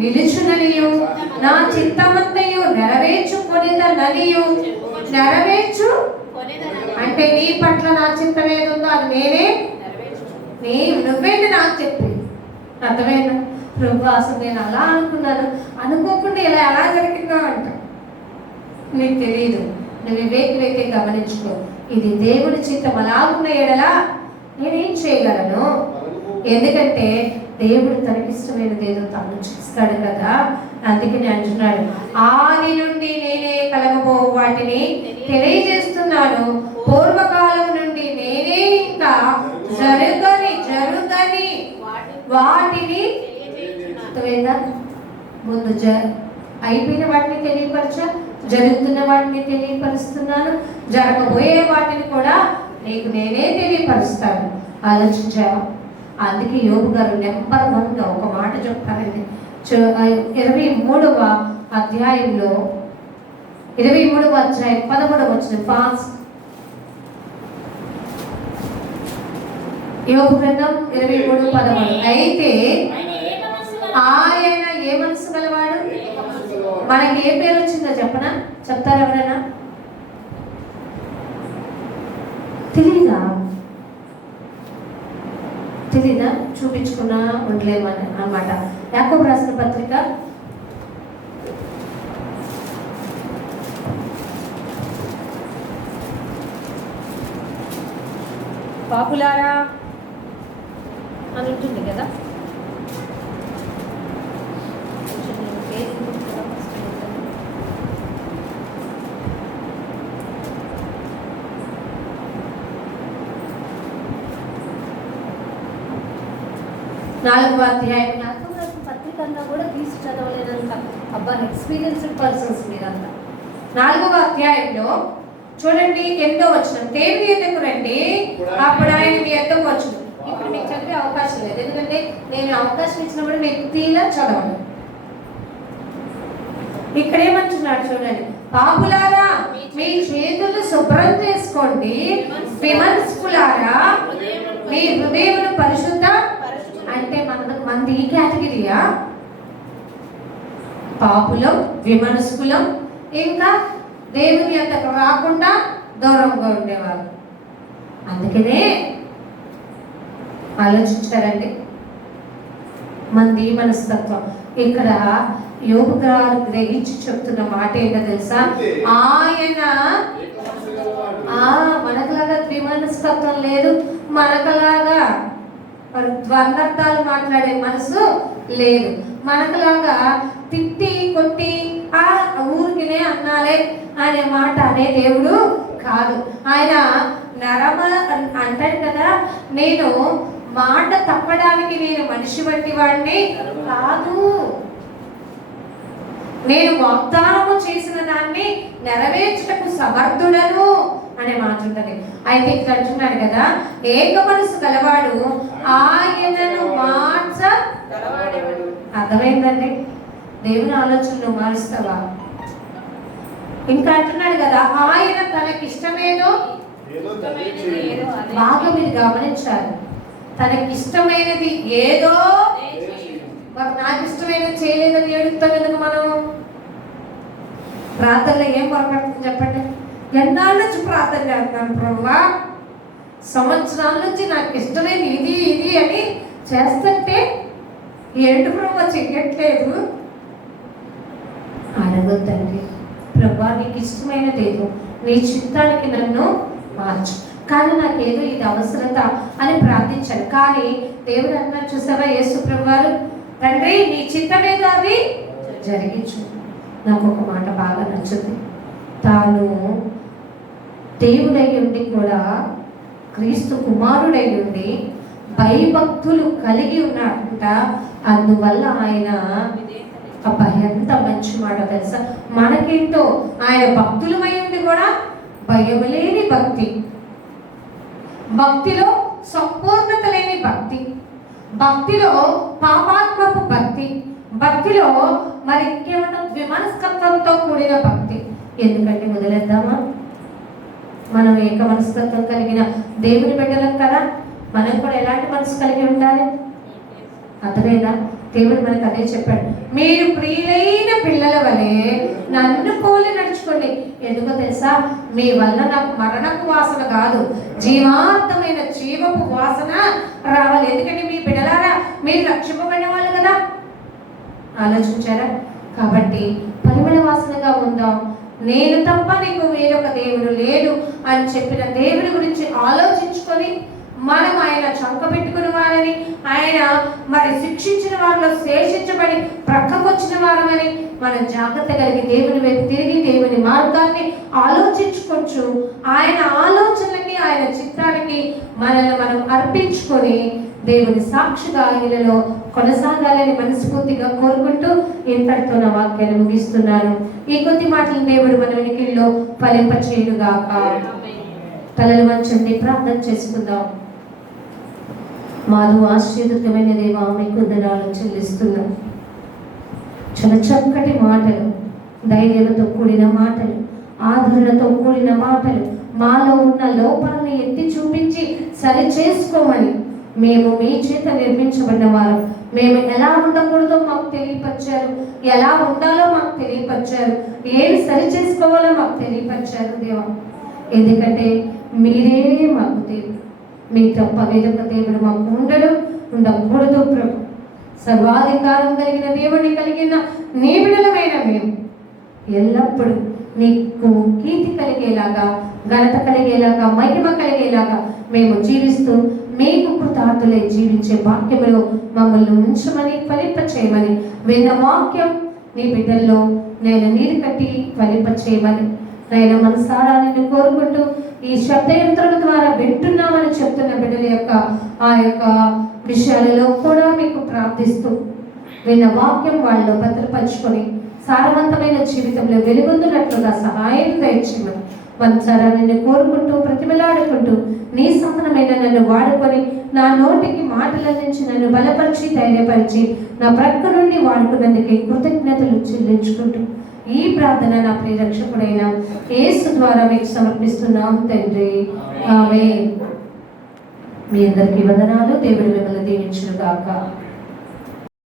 నిలుచుననియు నా చిత్తమంతయు నెరవేర్చుకొనిదననియు. నెరవేర్చు అంటే నీ పట్ల నా చిత్తం ఏదుందో అది నేనే, నువ్వేంటి నాకు చెప్పి. అర్థమైందా? ప్రభు అసలు నేను అలా అనుకున్నాను, అనుకోకుండా ఇలా ఎలా జరిగిందో అంట. నీకు తెలియదు, నువ్వు వివేకి గమనించుకో. ఇది దేవుని చిత్తం. అలాగున్న ఎడలా నేనేం చేయగలను? ఎందుకంటే దేవుడు తనకిష్టమైనది ఏదో తను చేస్తాడు కదా. అందుకని అంటున్నాడు, ఆది నుండి నేనే కలగబో వాటిని తెలియజేస్తున్నాను, పూర్వకాలం నుండి నేనే ఇంకా జరుగని వాటిని. ముందు అయిపోయిన వాటిని తెలియపరచా, జరుగుతున్న వాటిని తెలియపరుస్తున్నాను, జరగబోయే వాటిని కూడా నీకు నేనే తెలియపరుస్తాను. ఆలోచించావా? అందుకే యోబు గారు నెంబర్ 1గా ఒక మాట చెప్తారండి. 23వ అధ్యాయంలో 23వ అధ్యాయం 13వ వచనం ఫాస్ట్. యోబు గ్రంథం 23:13. అయితే ఆయన ఏ మనసు గలవాడు? మనకి ఏ పేరు వచ్చిందో చెప్పనా? చెప్తారు ఎవరైనా? తెలీదా? చూపించుకున్నా ఉండలేమని అన్నమాట. యాకోబు రాసిన పత్రిక 'పాపులారా' అని ఉంటుంది కదా. నాలుగవ అధ్యాయం ఉన్నా కూడా తీసి చదవలేనంత అబ్బా ఎక్స్పీరియన్స్డ్ పర్సన్స్ మీరంతా. 4వ అధ్యాయంలో చూడండి 8వ వచనం, దేవుని యొద్దకు రండి అప్పుడు ఆయన మీ యొద్దకు వచ్చును. ఇప్పుడు మీకు చదివే అవకాశం లేదు, ఎందుకంటే నేను అవకాశం ఇచ్చినప్పుడు మీకు తీలా చదవండి. ఇక్కడ ఏమంటున్నాడు చూడండి, పాపులారా మీ చేతులు శుభ్రం చేసుకోండి, విమర్శకులారా మీ హృదయమును పరిశుద్ధ. అంటే మనది ఈ కేటగిరీయా? పాపులం, విమర్శకులం, ఇంకా దేవుని అంతకు రాకుండా దూరంగా ఉండేవాళ్ళు. అందుకనే ఆలోచించారండి మంది మనస్తత్వం. ఇక్కడ యోబు గారు గ్రహించి చెప్తున్న మాట ఏంటో తెలుసా? ఆయన మనకులాగా ద్విమనస్తత్వం లేదు, మనకులాగా ద్వంద్వార్థాలు మాట్లాడే మనసు లేదు, మనకులాగా తిట్టి కొట్టి ఊరికినే అన్నాలే అనే మాట అనే దేవుడు కాదు. ఆయన నరమ అంటాడు కదా, నేను మాట తప్పడానికి నేను మనిషి వంటి వాడిని కాదు, నేను వాగ్దానము చేసిన దాన్ని నెరవేర్చుటకు సమర్థుడను అనే మాట ఉంటుంది. అయితే ఇక్కడ అంటున్నాడు కదా, ఏక మనసు గలవాడు ఆయనను మార్చ. అర్థమైందండి? దేవుని ఆలోచనలు మారుస్తావా? ఇంకా అంటున్నాడు కదా, ఆయన తనకిష్టమేదో. బాగా మీరు గమనించాలి, తనకిష్టమైనది ఏదో. మరి నాకు ఇష్టమైనది చేయలేదని ఏడుస్తాం ఎందుకు మనం? ప్రార్థనలో ఏం పొరపడుతుంది చెప్పండి? ఎన్నాళ్ళ నుంచి ప్రార్థన చేస్తున్నాను ప్రభువా, సంవత్సరాల నుంచి నాకు ఇష్టమైనది ఇది ఇది అని చేస్తుంటే ఏంటి ప్రభు చెయ్యట్లేదు? అడగొద్దండి, ప్రభా నీకు ఇష్టమైనదేదో నీ చిత్తానికి నన్ను మార్చు, కానీ నాకేదో ఇది అవసరత అని ప్రార్థించాను. కానీ దేవుడు అన్నారు చూసావా, యేసు ప్రభు వారు, తండ్రి నీ చిత్తమేదో అది జరిగించు. నాకు ఒక మాట బాగా నచ్చుతుంది, తాను దేవుడై ఉండి కూడా క్రీస్తు కుమారుడై ఉండి భయభక్తులు కలిగి ఉన్నాడంట. అందువల్ల ఆయన అబ్బా ఎంత మంచి మాట తెలుసా, మనకేంటో ఆయన భక్తులమై ఉండి కూడా భయం లేని భక్తి, భక్తిలో సంపూర్ణత లేని భక్తి, భక్తిలో పాపాత్మపు భక్తి, భక్తిలో మరి ఇంకేమంటాం విమనస్కత్వంతో కూడిన భక్తి. ఎందుకంటే వదిలేద్దామా? మనం ఏక మనస్తత్వం కలిగిన దేవుని బిడ్డలం కదా, మనం కూడా ఎలాంటి మనసు కలిగి ఉండాలి? అర్థమైందా? దేవుడు మనకు అదే చెప్పాడు, మీరు ప్రియులైన పిల్లల వలె నన్ను పోలి నడుచుకోండి. ఎందుకో తెలుసా? మీ వల్ల నాకు మరణపు వాసన కాదు, జీవార్థమైన జీవపు వాసన రావాలి. ఎందుకంటే మీ బిడ్డలారా మీరు రక్షింపబడిన వాళ్ళు కదా. ఆలోచించారా? కాబట్టి పరిమళ వాసనగా ఉందాం. నేను తప్ప నీకు వేరొక దేవుడు లేడు అని చెప్పిన దేవుడి గురించి ఆలోచించుకొని మనం ఆయన చంక పెట్టుకుని వారని, ఆయన మరి శిక్షించిన వారిలో శేషించబడి ప్రక్కకు వచ్చిన వారమని మనం జాగ్రత్త కలిగి దేవుని వైపు తిరిగి దేవుని మార్గాన్ని ఆలోచించుకోవచ్చు. ఆయన ఆలోచనలకి ఆయన చిత్తానికి మనల్ని మనం అర్పించుకొని దేవుని సాక్షిగా ఇళ్ళలో కొనసాగాలని మనస్ఫూర్తిగా కోరుకుంటూ ఇంతటితో నా వాక్యాన్ని ముగిస్తున్నాను. ఈ కొద్ది మాటలు దేవుడు మన వెనుకల్లో ఫలింపచేయుగాక. తలలు వంచండి, ప్రార్థన చేసుకుందాం. మాధు ఆశ్చర్యమైన దేవా, మీకు వందనాలు చెల్లిస్తున్నాం. చాలా చక్కటి మాటలు, ధైర్యంతో కూడిన మాటలు, ఆదరణతో కూడిన మాటలు, మాలో ఉన్న లోపాలను ఎత్తి చూపించి సరి చేసుకోమని, మేము మీ చేత నిర్మించబడిన వారు, మేము ఎలా ఉండకూడదో మాకు తెలియపరిచారు, ఎలా ఉండాలో మాకు తెలియపరిచారు, ఏమి సరి చేసుకోవాలో మాకు తెలియపరిచారు దేవా. ఎందుకంటే మీరే మాకు దేవుడు, మీ తప్ప వేరొక దేవుడు మాకు ఉండకూడదు ప్రభు. సర్వాధికారం కలిగిన దేవుడిని కలిగిన నీ బిడ్డలమైన మేము ఎల్లప్పుడూ నీకు కీర్తి కలిగేలాగా, ఘనత కలిగేలాగా, మహిమ కలిగేలాగా మేము జీవిస్తూ మీకు కృతార్థులై జీవించే వాక్యములో మమ్మల్ని ఉంచమని, ఫలింప చేయమని, విన్న వాక్యం నీ బిడ్డల్లో నేను నీరు కట్టి ఫలింప చేయమని నేను మనసారా నిన్ను కోరుకుంటూ, ఈ శబ్దయంత్రం ద్వారా వింటున్నామని చెప్తున్న బిడ్డల యొక్క ఆ యొక్క విషయాలలో కూడా మీకు ప్రార్థిస్తూ విన్న వాక్యం వాళ్ళలో భద్రపరుచుకొని సారవంతమైన జీవితంలో వెలుగొందునట్లుగా సహాయం దయచేయమని వంచారా నిన్ను కోరుకుంటూ ప్రతిమలాడుకుంటూ నీ సంపన్నమైన నన్ను వాడుకొని నా నోటికి మాటలందించి నన్ను బలపరిచి ధైర్యపరిచి నా ప్రక్క నుండి వాడుకున్నందుకే కృతజ్ఞతలు చెల్లించుకుంటూ ఈ ప్రార్థన నా ప్రియరక్షకుడైన యేసు ద్వారా మీకు సమర్పిస్తున్నాం తండ్రి. ఆమేన్. మీ అందరికీ వందనాలు. దేవుడు మిమ్మల్ని దీవించును గాక.